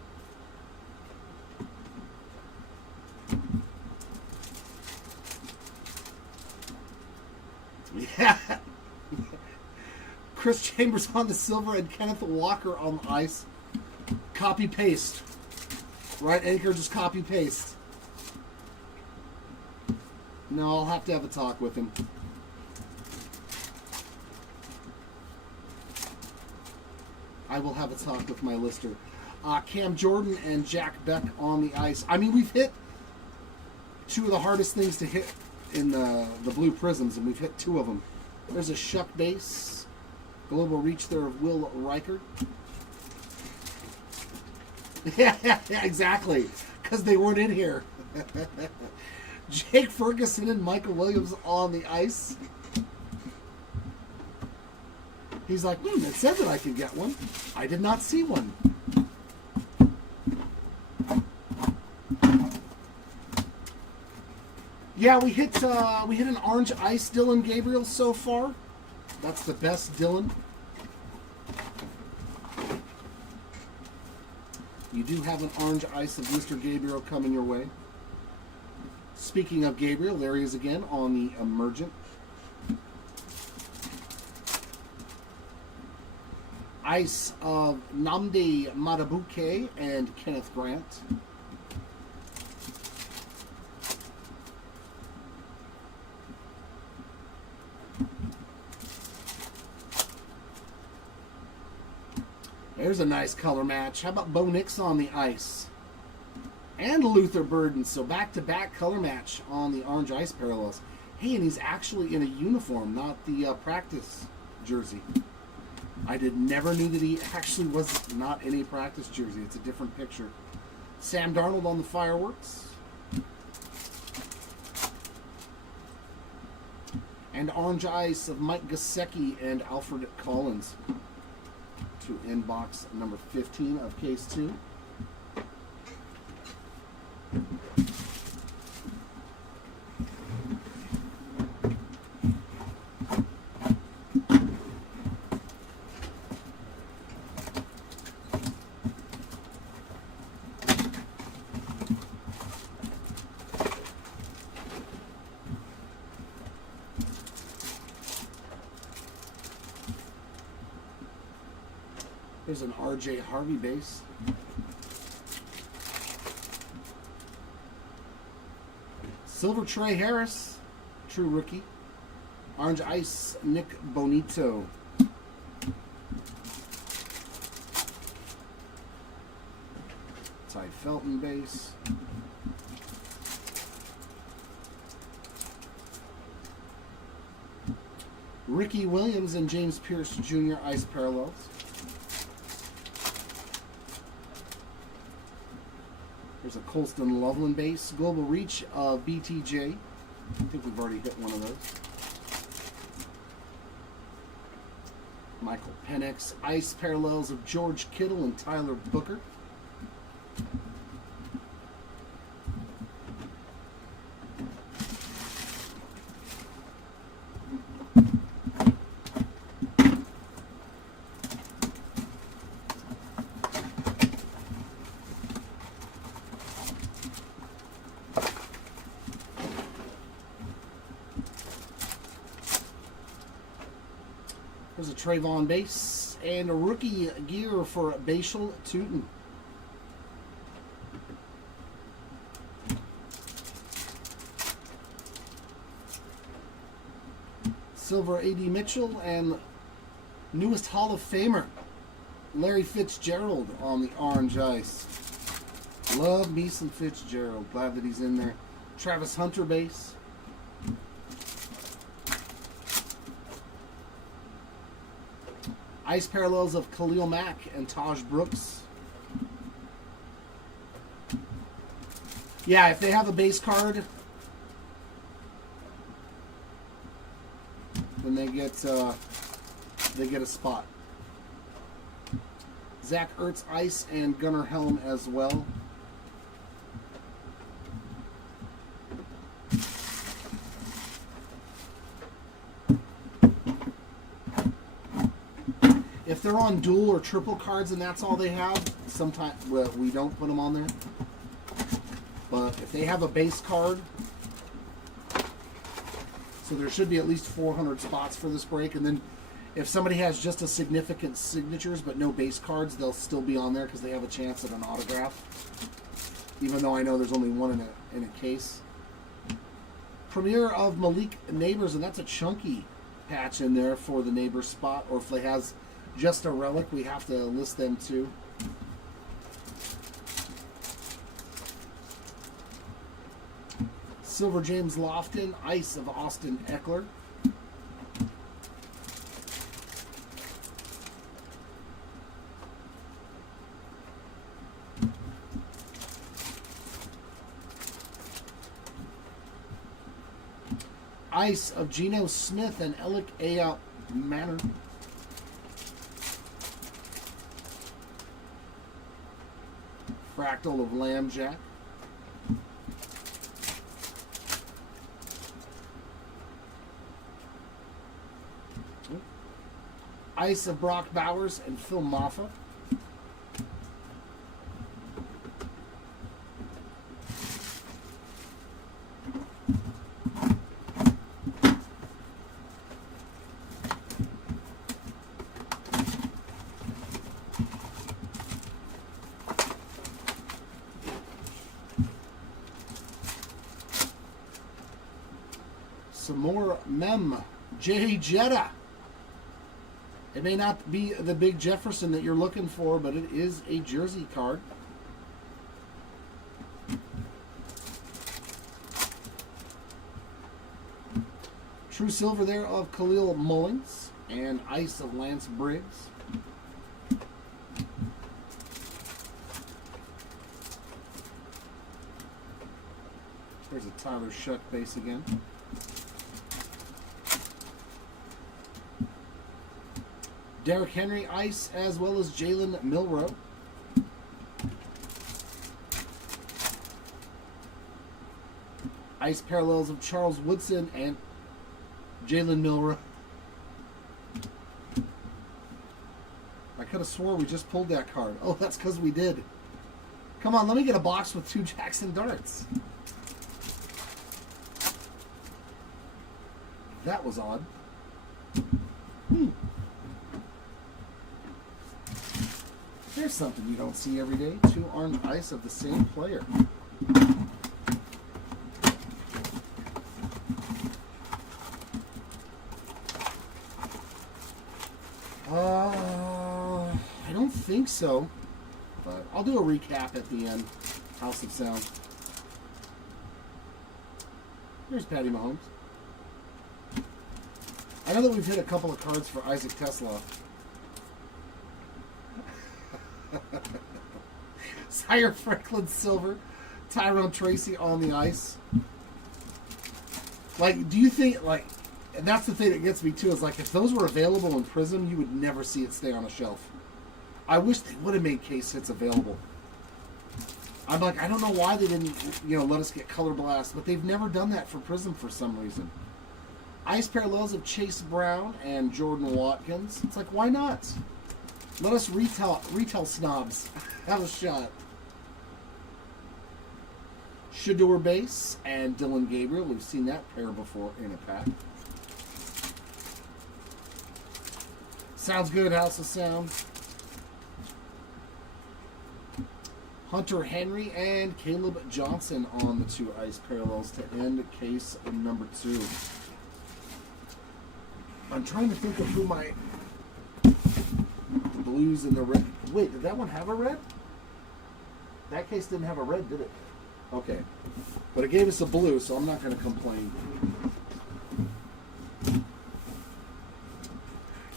Yeah. Chris Chambers on the silver and Kenneth Walker on the ice. Copy paste. Right anchor, just copy paste. No, I'll have to have a talk with him. I will have a talk with my lister. Cam Jordan and Jack Beck on the ice. I mean, we've hit two of the hardest things to hit in the blue prisms, and we've hit two of them. There's a Shuck base. Global reach there of Will Reichert. Yeah, exactly. Because they weren't in here. Jake Ferguson and Michael Williams on the ice. He's like, it said that I could get one. I did not see one. Yeah, we hit an orange ice Dylan Gabriel so far. That's the best Dylan. You do have an orange ice of Mr. Gabriel coming your way. Speaking of Gabriel, there he is again on the Emergent. Ice of Nnamdi Matabuke and Kenneth Grant. There's a nice color match. How about Bo Nix on the ice? And Luther Burden. So back-to-back color match on the orange ice parallels. Hey, and he's actually in a uniform, not the practice jersey. I never knew that he actually was not in a practice jersey. It's a different picture. Sam Darnold on the fireworks. And orange ice of Mike Gesicki and Alfred Collins. To inbox number 15 of case 2. There's an R.J. Harvey base. Silver Trey Harris, true rookie. Orange Ice, Nick Bonito. Ty Felton base. Ricky Williams and James Pierce Jr. Ice Parallels. There's a Colston Loveland base. Global Reach of BTJ. I think we've already hit one of those. Michael Penix. Ice Parallels of George Kittle and Tyler Booker. There's a Trayvon base and a rookie gear for Bashal Tootin. Silver A.D. Mitchell and newest Hall of Famer Larry Fitzgerald on the orange ice. Love me some Fitzgerald. Glad that he's in there. Travis Hunter base. Ice Parallels of Khalil Mack and Taj Brooks. Yeah, if they have a base card, then they get a spot. Zach Ertz Ice and Gunnar Helm as well. If they're on dual or triple cards and that's all they have, sometimes we don't put them on there. But if they have a base card, so there should be at least 400 spots for this break. And then if somebody has just a significant signatures but no base cards, they'll still be on there because they have a chance at an autograph. Even though I know there's only one in a case. Premiere of Malik Neighbors, and that's a chunky patch in there for the Neighbors spot. Or if they has just a relic, we have to list them too. Silver James Lofton, Ice of Austin Eckler. Ice of Geno Smith and Alec A. Manor. Fractal of Lambjack. Ice of Brock Bowers and Phil Maffa. Some more Mem. J. Jetta. It may not be the big Jefferson that you're looking for, but it is a jersey card. True silver there of Khalil Mullins and Ice of Lance Briggs. There's a Tyler Shuck base again. Derrick Henry Ice as well as Jalen Milroe. Ice Parallels of Charles Woodson and Jalen Milroe. I could have swore we just pulled that card. Oh, that's because we did. Come on, let me get a box with 2 Jackson Darts. That was odd. There's something you don't see every day. 2 orange ice of the same player. think so, but I'll do a recap at the end. House of Sound. Here's Patty Mahomes. I know that we've hit a couple of cards for Isaac Tesla. Sire Franklin Silver. Tyrone Tracy on the ice. Like, do you think, like, and that's the thing that gets me too, is like, if those were available in Prizm, you would never see it stay on a shelf. I wish they would have made case hits available. I'm like, I don't know why they didn't, let us get Color Blast, but they've never done that for Prizm for some reason. Ice parallels of Chase Brown and Jordan Watkins. It's like, why not? Let us retail snobs have a shot. Shador Base and Dylan Gabriel. We've seen that pair before in a pack. Sounds good, House of Sound. Hunter Henry and Caleb Johnson on the 2 ice parallels to end case number 2. I'm trying to think of who my blues and the red. Wait, did that one have a red? That case didn't have a red, did it? Okay. But it gave us a blue, so I'm not going to complain.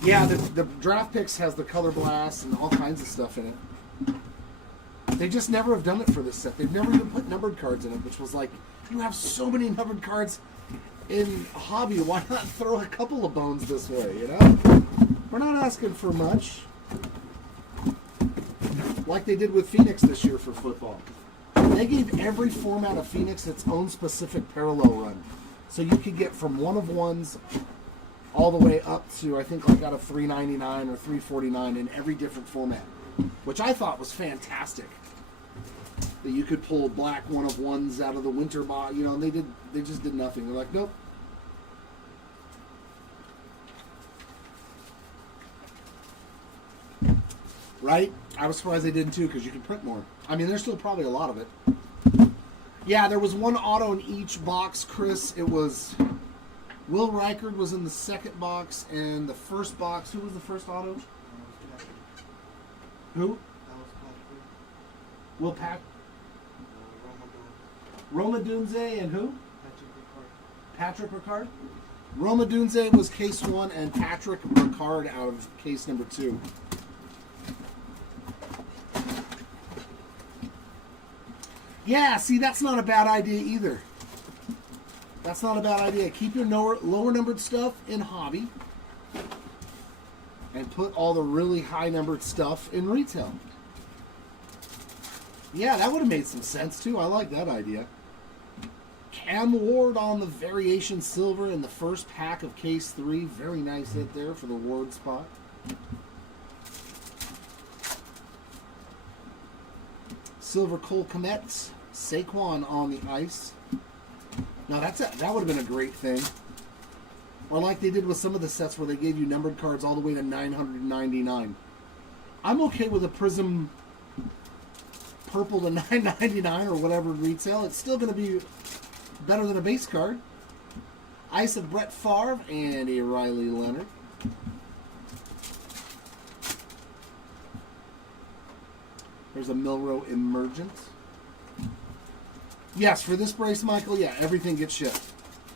Yeah, the draft picks has the Color Blast and all kinds of stuff in it. They just never have done it for this set. They've never even put numbered cards in it, which was like, you have so many numbered cards in a hobby. Why not throw a couple of bones this way, We're not asking for much. Like they did with Phoenix this year for football. They gave every format of Phoenix its own specific parallel run. So you could get from 1 of 1s all the way up to, I think, like out of 399 or 349 in every different format, which I thought was fantastic. That you could pull black 1 of 1s out of the winter box, and they just did nothing. They're like, nope. Right? I was surprised they didn't too, because you can print more. I mean, there's still probably a lot of it. Yeah, there was 1 auto in each box, Chris. It was Will Reichard was in the second box, and the first box. Who was the first auto? Who? Will Pat? Roma Dunze and who? Patrick Ricard. Roma Dunze was case 1, and Patrick Ricard out of case number 2. Yeah, see, that's not a bad idea either. That's not a bad idea. Keep your lower numbered stuff in hobby and put all the really high numbered stuff in retail. Yeah, that would have made some sense too. I like that idea. Cam Ward on the variation silver in the first pack of case 3. Very nice hit there for the Ward spot. Silver Cole Kmet, Saquon on the ice. Now that would have been a great thing. Or like they did with some of the sets where they gave you numbered cards all the way to 999. I'm okay with a Prizm purple to 999 or whatever retail. It's still going to be better than a base card. Ice of Brett Favre and a Riley Leonard. There's a Milrow Emergent. Yes, for this brace, Michael, yeah, everything gets shipped.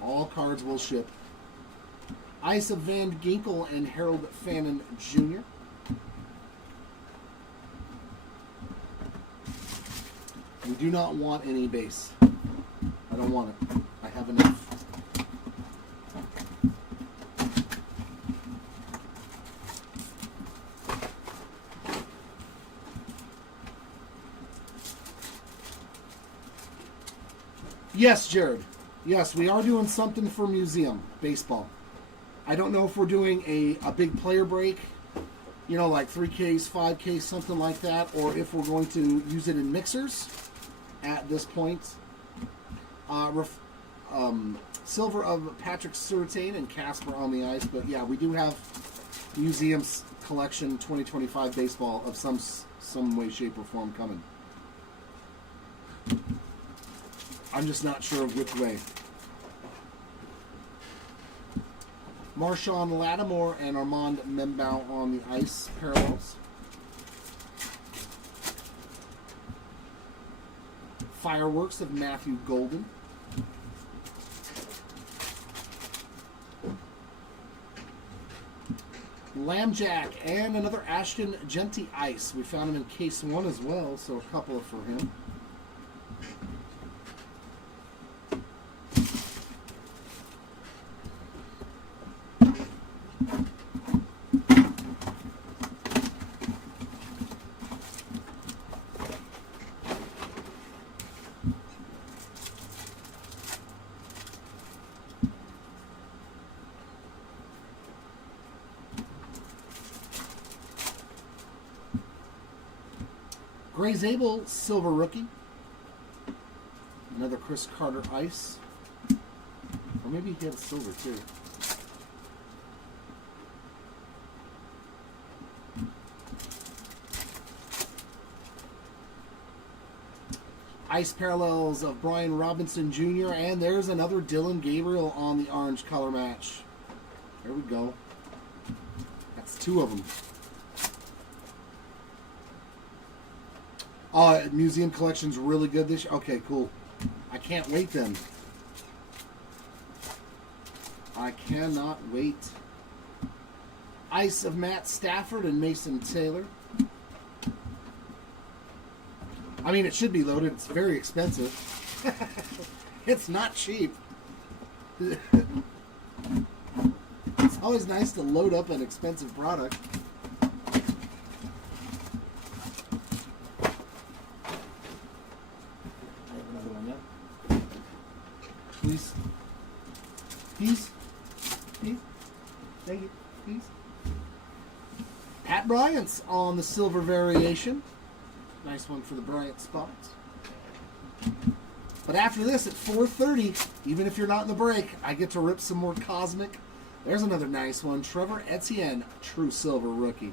All cards will ship. Ice of Van Ginkel and Harold Fannin Jr. We do not want any base. I don't want it. I have enough. Yes, Jared. Yes, we are doing something for museum baseball. I don't know if we're doing a big player break, like 3Ks, 5Ks, something like that, or if we're going to use it in mixers at this point. Silver of Patrick Surtain and Casper on the ice, but yeah, we do have museum's collection 2025 baseball of some way, shape, or form coming. I'm just not sure of which way. Marshawn Lattimore and Armand Membau on the ice parallels. Fireworks of Matthew Golden. Lambjack and another Ashton Genty Ice. We found him in case 1 as well, so a couple for him. Gray Zabel, silver rookie. Another Chris Carter Ice. Or maybe he had a silver too. Ice parallels of Brian Robinson Jr. And there's another Dylan Gabriel on the orange color match. There we go. That's 2 of them. Museum collection's really good this year. Okay, cool. I can't wait then. I cannot wait. Ice of Matt Stafford and Mason Taylor. I mean, it should be loaded. It's very expensive. It's not cheap. It's always nice to load up an expensive product. Please. Peace. Peace. Thank you. Peace. Pat Bryant's on the silver variation. Nice one for the Bryant spots. But after this at 4:30, even if you're not in the break, I get to rip some more Cosmic. There's another nice one. Trevor Etienne, true silver rookie.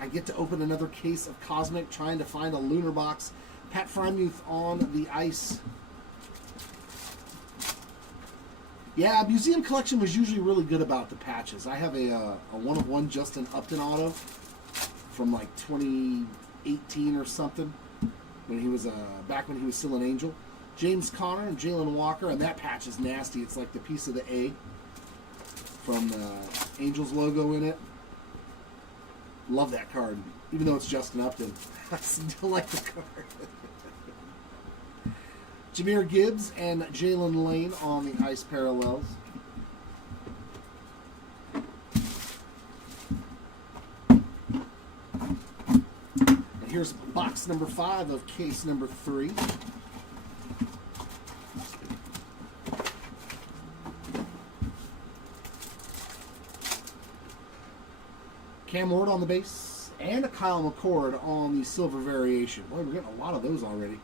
I get to open another case of Cosmic, trying to find a lunar box. Pat Frymuth on the ice. Yeah, Museum Collection was usually really good about the patches. I have a 1-of-1 Justin Upton auto from like 2018 or something, when he was back when he was still an Angel. James Conner and Jalen Walker, and that patch is nasty. It's like the piece of the A from the Angels logo in it. Love that card, even though it's Justin Upton. I still like the card. Jahmyr Gibbs and Jalen Lane on the ice parallels. And here's box number 5 of case number 3. Cam Ward on the base, and a Kyle McCord on the silver variation. Boy, we're getting a lot of those already.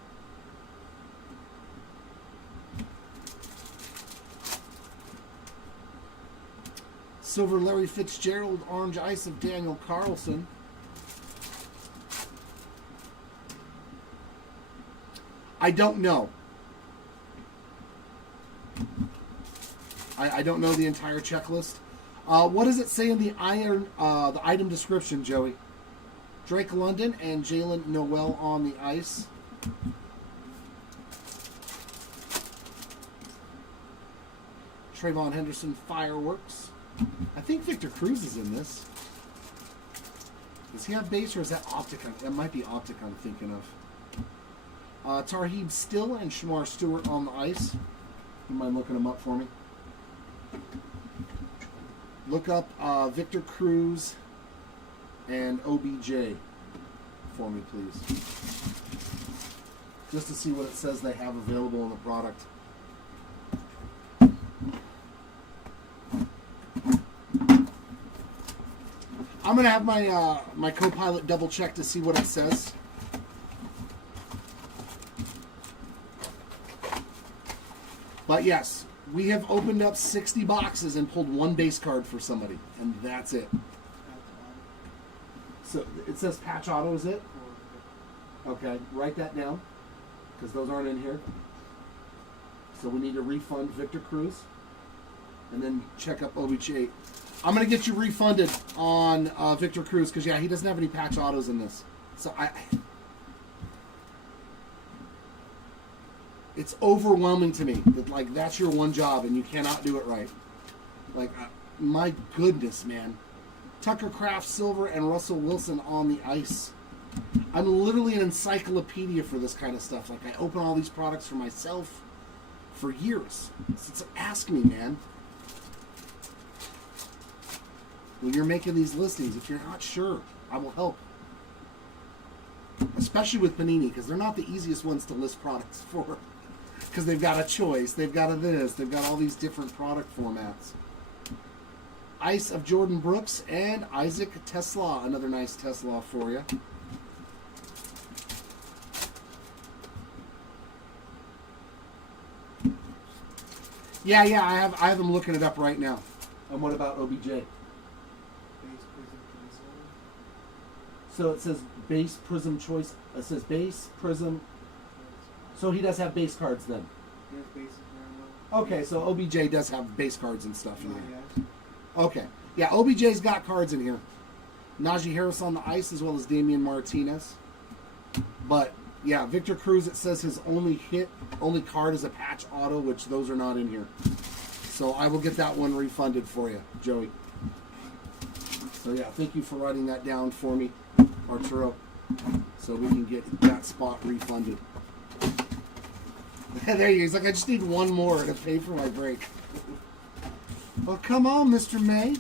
Silver Larry Fitzgerald, orange ice of Daniel Carlson. I don't know. I don't know the entire checklist. What does it say in the item description, Joey? Drake London and Jalen Noel on the ice. Trayvon Henderson, Fireworks. I think Victor Cruz is in this. Does he have base, or is that Optic? It might be Optic I'm thinking of. Tarheeb Still and Shamar Stewart on the ice. You mind looking them up for me? Look up Victor Cruz and OBJ for me, please. Just to see what it says they have available in the product. I'm going to have my my co-pilot double check to see what it says. But yes, we have opened up 60 boxes and pulled one base card for somebody, and that's it. So it says patch auto, is it? Okay, write that down, because those aren't in here. So we need to refund Victor Cruz, and then check up OBJ. I'm going to get you refunded on Victor Cruz, because, yeah, he doesn't have any patch autos in this. So It's overwhelming to me that, like, that's your one job and you cannot do it right. Like, my goodness, man. Tucker Kraft Silver and Russell Wilson on the ice. I'm literally an encyclopedia for this kind of stuff. Like, I open all these products for myself for years. So ask me, man. When you're making these listings, if you're not sure, I will help. Especially with Panini, because they're not the easiest ones to list products for. Because they've got a choice, they've got a this, they've got all these different product formats. Ice of Jordan Brooks and Isaac Tesla, another nice Tesla for you. Yeah, I have them looking it up right now. And what about OBJ? So it says base Prizm choice. It says base Prizm. So he does have base cards then. He has bases very well. Okay, so OBJ does have base cards and stuff in Yeah, there. yes. Okay. Yeah, OBJ's got cards in here. Najee Harris on the ice as well as Damian Martinez. But yeah, Victor Cruz, it says his only card is a patch auto, which those are not in here. So I will get that one refunded for you, Joey. So yeah, thank you for writing that down for me, Arturo, so we can get that spot refunded. There you go. He's like, I just need one more to pay for my break. Well, come on, Mr. May.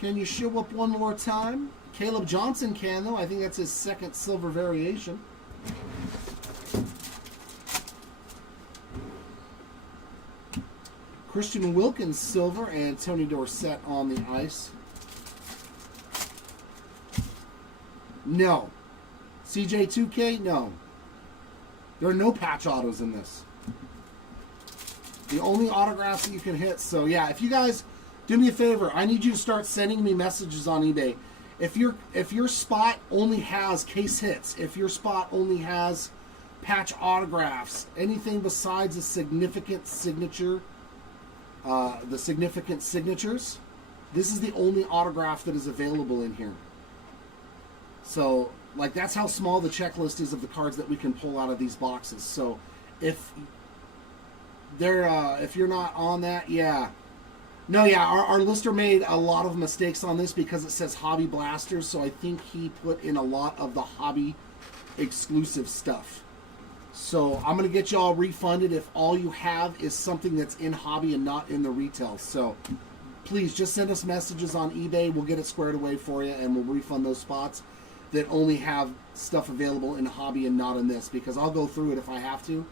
Can you show up one more time? Caleb Johnson can, though. I think that's his second silver variation. Christian Wilkins silver and Tony Dorsett on the ice. No. CJ2K, no. There are no patch autos in this. The only autographs that you can hit. So yeah, if you guys do me a favor, I need you to start sending me messages on eBay. If your spot only has case hits, if your spot only has patch autographs, anything besides a significant signature, the significant signatures, this is the only autograph that is available in here. So, like, that's how small the checklist is of the cards that we can pull out of these boxes. So, if you're not on that, yeah. No, yeah, our lister made a lot of mistakes on this because it says Hobby Blasters, so I think he put in a lot of the hobby exclusive stuff. So I'm going to get you all refunded if all you have is something that's in hobby and not in the retail. So please just send us messages on eBay. We'll get it squared away for you, and we'll refund those spots that only have stuff available in hobby and not in this, because I'll go through it if I have to.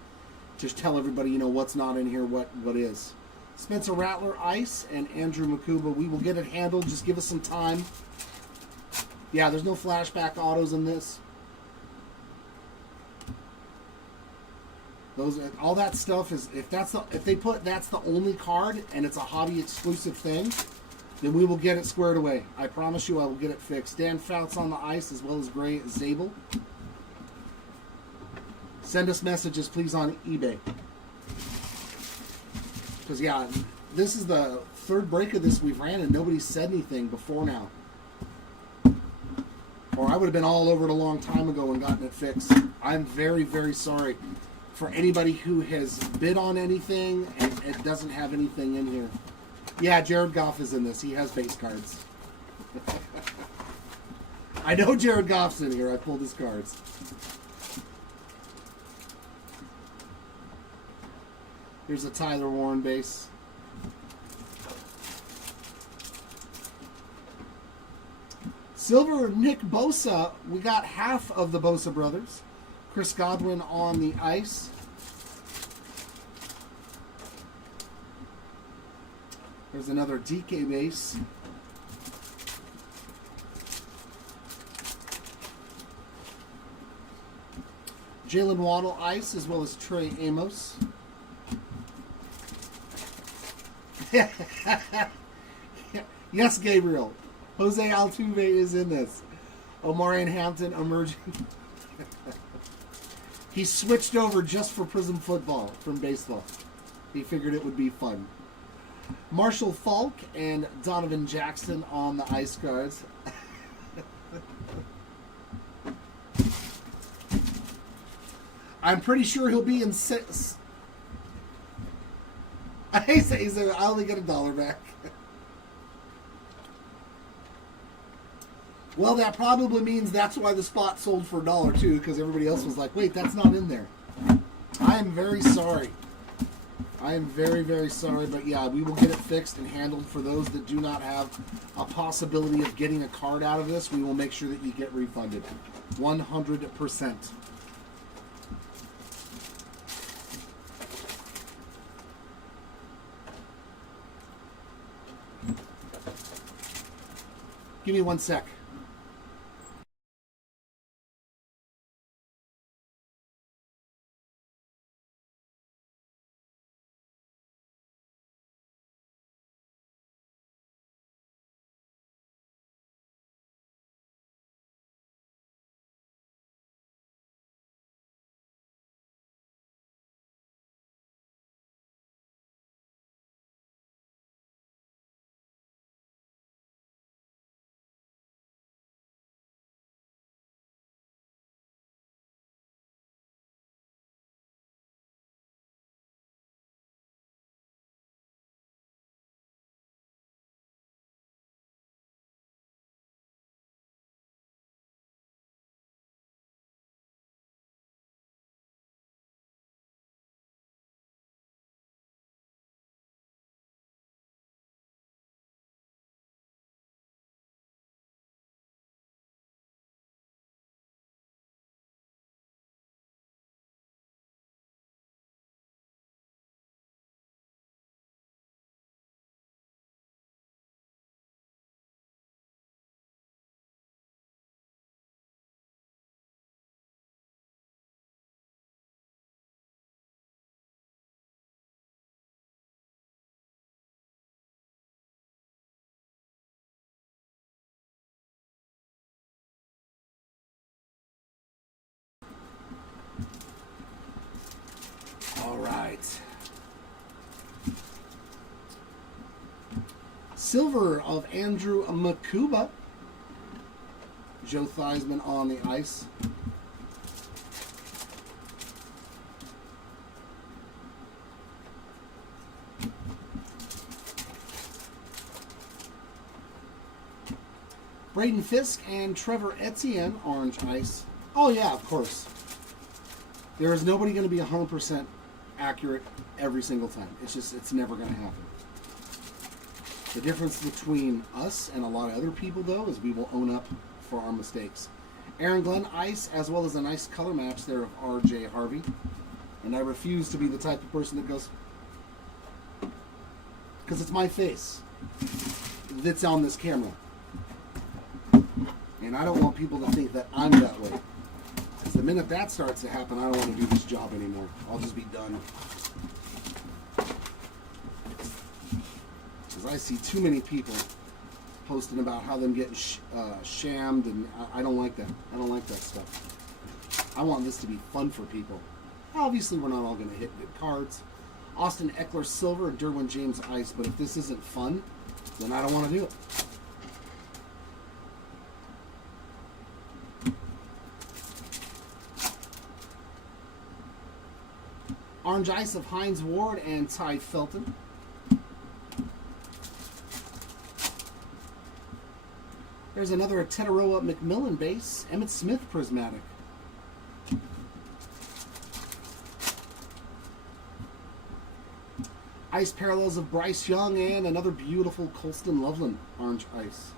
Just tell everybody, you know, what's not in here, what is. Spencer Rattler, Ice, and Andrew Makuba. We will get it handled. Just give us some time. Yeah, there's no flashback autos in this. All that stuff is, if they put that's the only card and it's a hobby exclusive thing, then we will get it squared away. I promise you, I will get it fixed. Dan Fouts on the ice as well as Gray Zabel. Send us messages, please, on eBay. Because, yeah, this is the third break of this we've ran and nobody said anything before now. Or I would have been all over it a long time ago and gotten it fixed. I'm very, very sorry for anybody who has bid on anything and it doesn't have anything in here. Yeah, Jared Goff is in this. He has base cards. I know Jared Goff's in here. I pulled his cards. Here's a Tyler Warren base. Silver Nick Bosa. We got half of the Bosa brothers. Chris Godwin on the ice. There's another DK base. Jalen Waddle ice as well as Trey Amos. Yes, Gabriel. Jose Altuve is in this. Omarion Hampton emerging. He switched over just for Prizm football from baseball. He figured it would be fun. Marshall Falk and Donovan Jackson on the ice cards. I'm pretty sure he'll be in six. He said, I only get $1 back. Well, that probably means that's why the spot sold for $1 too, because everybody else was like, wait, that's not in there. I am very sorry. I am very, very sorry, but yeah, we will get it fixed and handled. For those that do not have a possibility of getting a card out of this, we will make sure that you get refunded. 100%. Give me 1 sec. All right. Silver of Andrew Makuba. Joe Theismann on the ice. Braden Fisk and Trevor Etienne, orange ice. Oh yeah, of course. There is nobody going to be 100% accurate every single time. It's never going to happen. The difference between us and a lot of other people, though, is we will own up for our mistakes. Aaron Glenn ice, as well as a nice color match there of R.J. Harvey. And I refuse to be the type of person that goes, because it's my face that's on this camera. And I don't want people to think that I'm that way. Because the minute that starts to happen, I don't want to do this job anymore. I'll just be done. Because I see too many people posting about how them getting shammed, and I don't like that. I don't like that stuff. I want this to be fun for people. Obviously, we're not all going to hit good cards. Austin Eckler silver and Derwin James ice, but if this isn't fun, then I don't want to do it. Orange ice of Hines Ward and Ty Felton. There's another Teteroa McMillan base. Emmitt Smith prismatic. Ice parallels of Bryce Young and another beautiful Colston Loveland orange ice.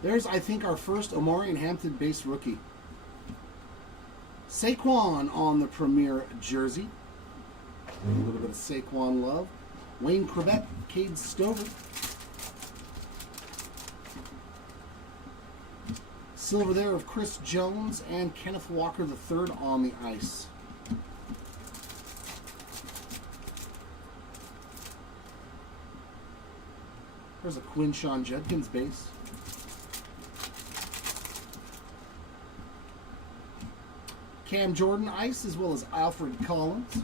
There's, I think, our first Omarion Hampton base rookie. Saquon on the premier jersey. A little bit of Saquon love. Wayne Corbett, Cade Stover. Silver there of Chris Jones and Kenneth Walker III on the ice. There's a Quinshon Judkins base. Cam Jordan ice, as well as Alfred Collins.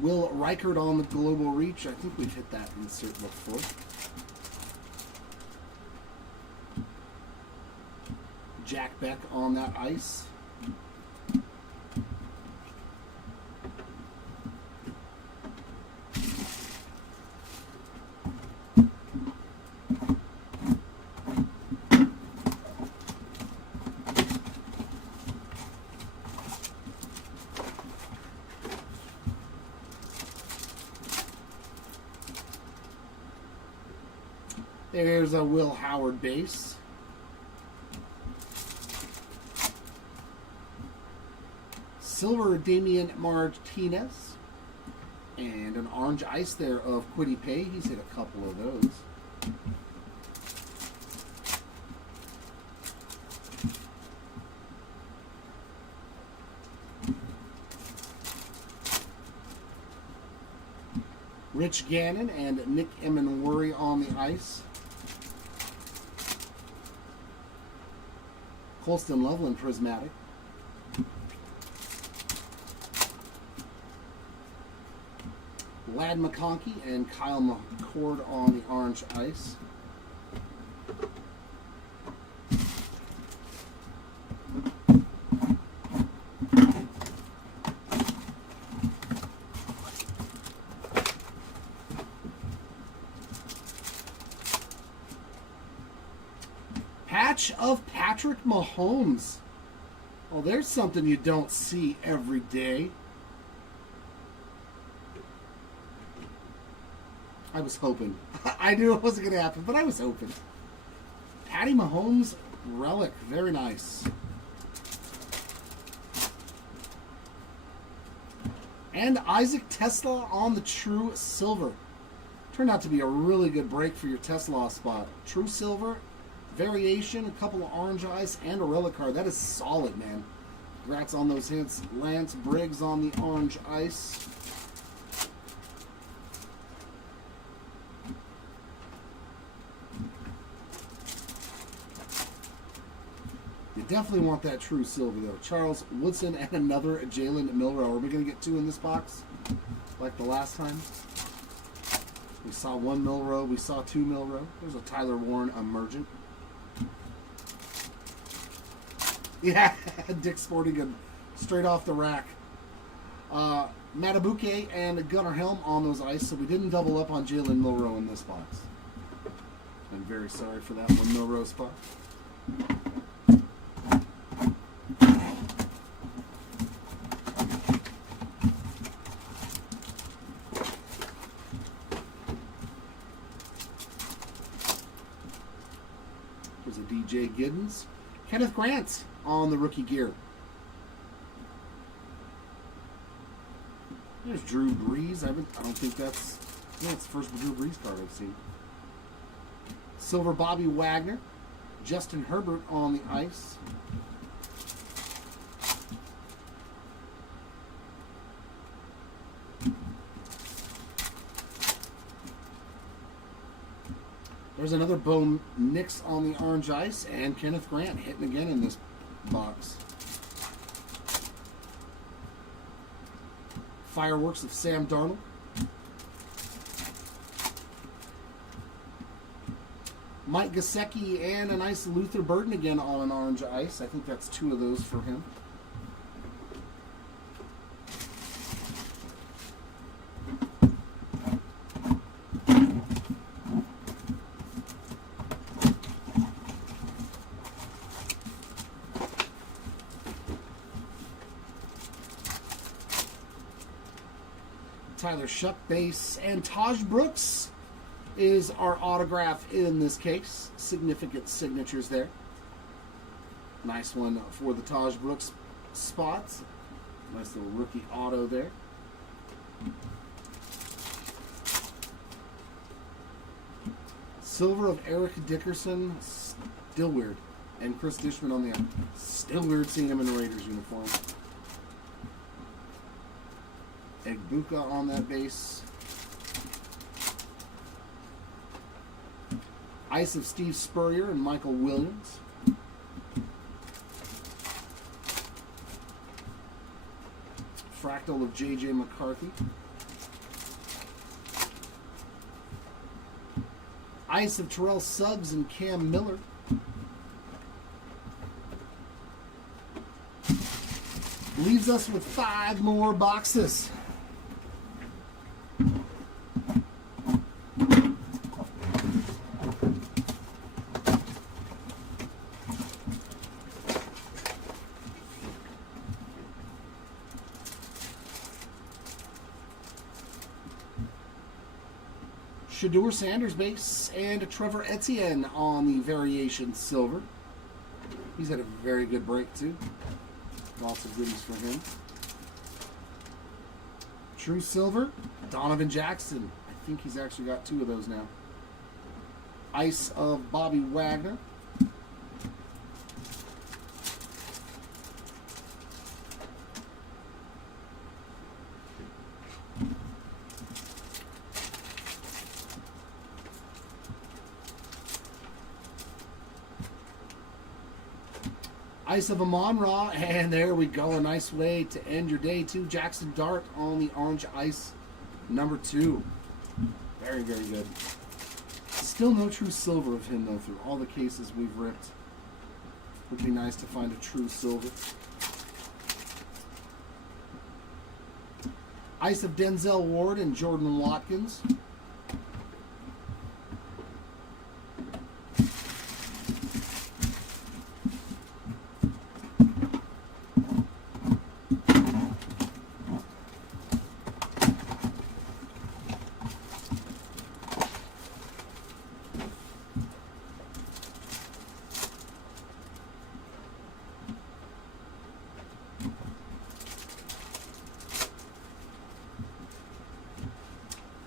Will Reichert on the Global Reach. I think we've hit that insert before. Jack Beck on that ice. There's a Will Howard base. Silver Damian Martinez. And an orange ice there of Kwity Paye. He's hit a couple of those. Rich Gannon and Nick Emenworry on the ice. Colston Loveland Prismatic. Lad McConkey and Kyle McCord on the orange ice. Patch of Patrick Mahomes. Well, there's something you don't see every day. I was hoping. I knew it wasn't going to happen, but I was hoping. Patty Mahomes relic. Very nice. And Isaac Tesla on the True Silver. Turned out to be a really good break for your Tesla spot. True Silver, variation, a couple of orange eyes, and a relic card. That is solid, man. Congrats on those hits. Lance Briggs on the orange ice. You definitely want that True Silver, though. Charles Woodson and another Jalen Milroe. Are we going to get two in this box? Like the last time? We saw one Milroe. We saw two Milroe. There's a Tyler Warren Emergent. Yeah, Dick Sporting him straight off the rack. Matabuke and Gunnar Helm on those ice, so we didn't double up on Jalen Milroe in this box. I'm very sorry for that one Milroe spot. There's a DJ Giddens. Kenneth Grant on the rookie gear. There's Drew Brees. I don't think that's the first Drew Brees card I've seen. Silver Bobby Wagner. Justin Herbert on the ice. There's another Bo Nix on the orange ice, and Kenneth Grant hitting again in this box. Fireworks of Sam Darnold. Mike Gesicki and a nice Luther Burden again on an orange ice. I think that's two of those for him. Tyler Shuck base, and Taj Brooks is our autograph in this case. Significant signatures there. Nice one for the Taj Brooks spots. Nice little rookie auto there. Silver of Eric Dickerson. Still weird. And Chris Dishman on the end. Still weird seeing him in the Raiders uniform. Egbuka on that base. Ice of Steve Spurrier and Michael Williams. Fractal of J.J. McCarthy. Ice of Terrell Suggs and Cam Miller. Leaves us with 5 more boxes. Shedeur Sanders base and a Trevor Etienne on the variation silver. He's had a very good break too. Lots of goodies for him. True silver, Donovan Jackson. I think he's actually got 2 of those now. Ice of Bobby Wagner. Ice of Amon-Ra, and there we go. A nice way to end your day, too. Jackson Dart on the orange ice, number 2. Very, very good. Still no true silver of him, though, through all the cases we've ripped. Would be nice to find a true silver. Ice of Denzel Ward and Jordan Watkins.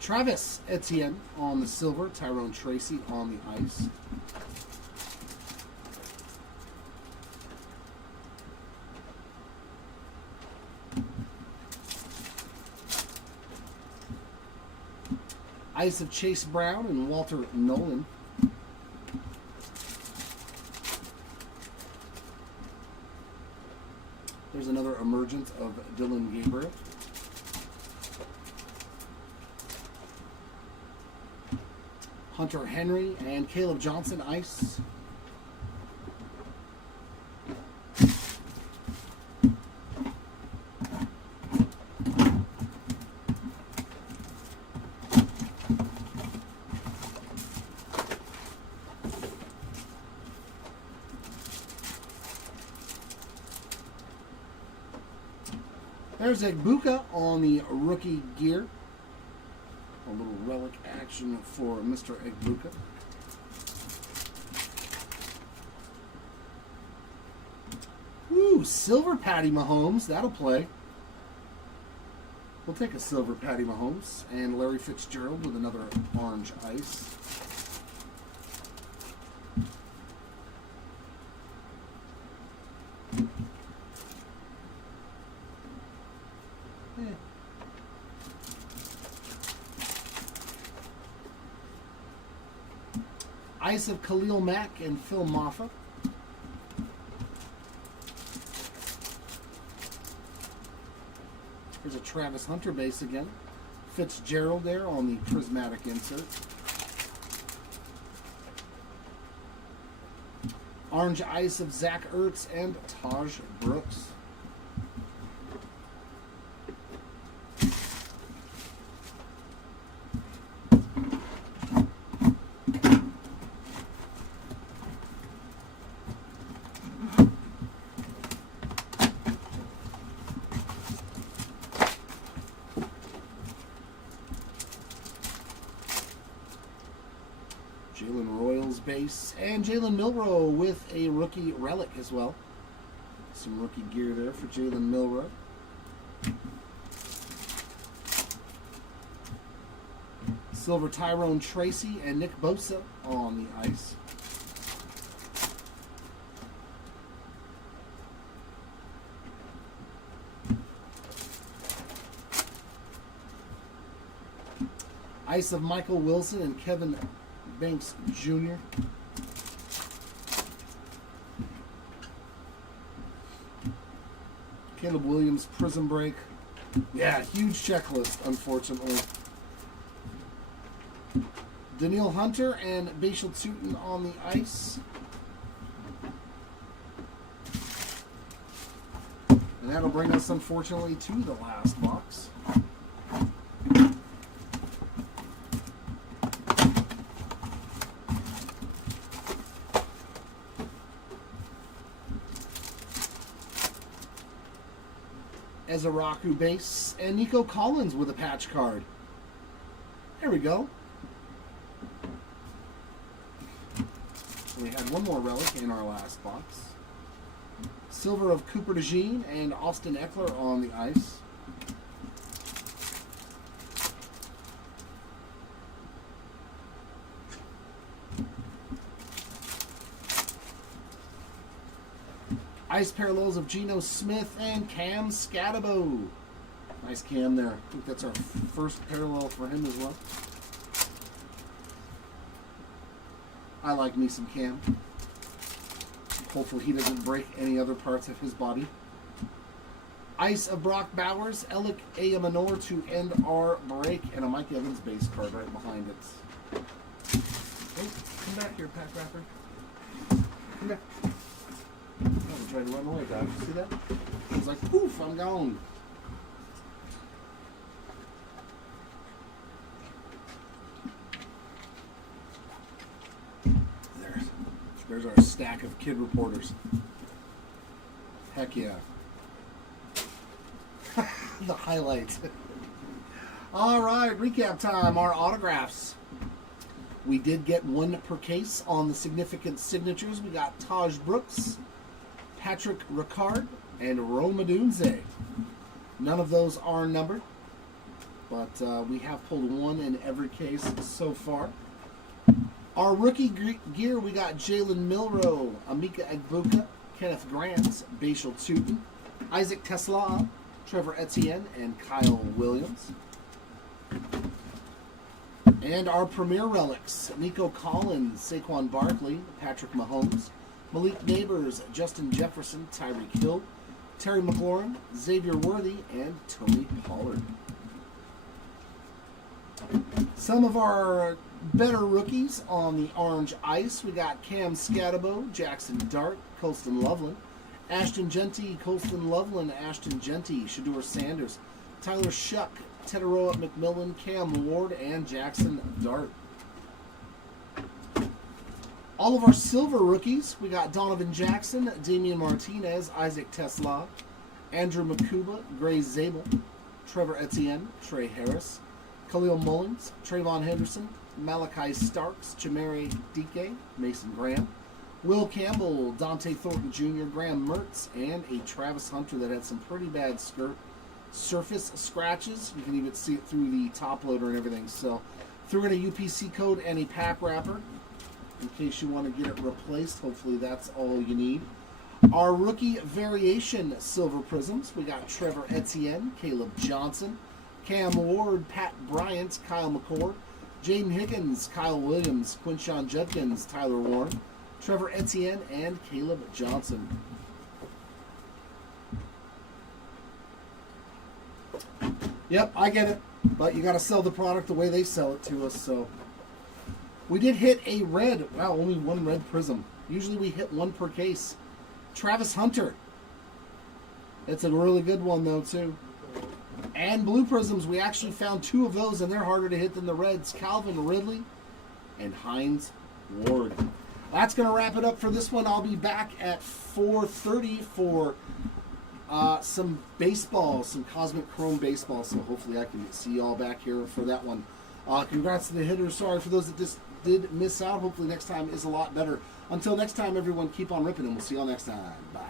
Travis Etienne on the silver, Tyrone Tracy on the ice. Ice of Chase Brown and Walter Nolan. There's another emergence of Dylan Gabriel. Hunter Henry and Caleb Johnson ice. There's Egbuka on the rookie gear. A little relic action for Mr. Egbuka. Ooh, silver Patty Mahomes. That'll play. We'll take a silver Patty Mahomes. And Larry Fitzgerald with another orange ice. Ice of Khalil Mack and Phil Maffa. There's a Travis Hunter base again. Fitzgerald there on the prismatic insert. Orange ice of Zach Ertz and Taj Brooks. Jalen Royals base, and Jalen Milroe with a rookie relic as well. Some rookie gear there for Jalen Milroe. Silver Tyrone Tracy and Nick Bosa on the ice. Ice of Michael Wilson and Kevin Banks Jr. Caleb Williams Prizm break. Yeah, huge checklist, unfortunately. Daniil Hunter and Bashal Tootin on the ice. And that'll bring us, unfortunately, to the last box. Ezaraku base, and Nico Collins with a patch card. There we go. We had one more relic in our last box. Silver of Cooper DeJean and Austin Eckler on the ice. Ice parallels of Geno Smith and Cam Scatabo. Nice Cam there. I think that's our first parallel for him as well. I like me some Cam. Hopefully he doesn't break any other parts of his body. Ice of Brock Bowers, Alec Ayamanor to end our break, and a Mike Evans base card right behind it. Hey, come back here, pack wrapper. Come back. I tried to run away, guys. You see that? It was like, poof, I'm gone. There's our stack of kid reporters. Heck yeah. The highlights. All right, recap time. Our autographs. We did get one per case on the significant signatures. We got Taj Brooks, Patrick Ricard, and Roma Dunze. None of those are numbered, but we have pulled one in every case so far. Our rookie gear, we got Jalen Milroe, Amika Egbuka, Kenneth Grant, Bashal Tootin, Isaac Tesla, Trevor Etienne, and Kyle Williams. And our premier relics, Nico Collins, Saquon Barkley, Patrick Mahomes, Malik Neighbors, Justin Jefferson, Tyreek Hill, Terry McLaurin, Xavier Worthy, and Tony Pollard. Some of our better rookies on the orange ice. We got Cam Scatabo, Jackson Dart, Colston Loveland, Ashton Genty, Colston Loveland, Ashton Genty, Shador Sanders, Tyler Shuck, Tetaroa McMillan, Cam Ward, and Jackson Dart. All of our silver rookies, we got Donovan Jackson, Damian Martinez, Isaac Tesla, Andrew Makuba, Gray Zabel, Trevor Etienne, Trey Harris, Khalil Mullins, Trayvon Henderson, Malachi Starks, Chamari Dike, Mason Graham, Will Campbell, Dante Thornton Jr., Graham Mertz, and a Travis Hunter that had some pretty bad surface scratches. You can even see it through the top loader and everything. So threw in a UPC code and a pack wrapper in case you want to get it replaced. Hopefully that's all you need. Our rookie variation silver prisms, we got Trevor Etienne, Caleb Johnson, Cam Ward, Pat Bryant, Kyle McCord, Jaden Higgins, Kyle Williams, Quinshon Judkins, Tyler Warren, Trevor Etienne, and Caleb Johnson. Yep, I get it, but you got to sell the product the way they sell it to us. So we did hit a red. Wow, only one red prism. Usually we hit one per case. Travis Hunter. That's a really good one though too. And blue prisms, we actually found two of those, and they're harder to hit than the reds. Calvin Ridley and Hines Ward. That's going to wrap it up for this one. I'll be back at 4:30 for some baseball, some Cosmic Chrome baseball. So hopefully I can see you all back here for that one. Congrats to the hitters. Sorry for those that just did miss out. Hopefully next time is a lot better. Until next time, everyone, keep on ripping, and we'll see you all next time. Bye.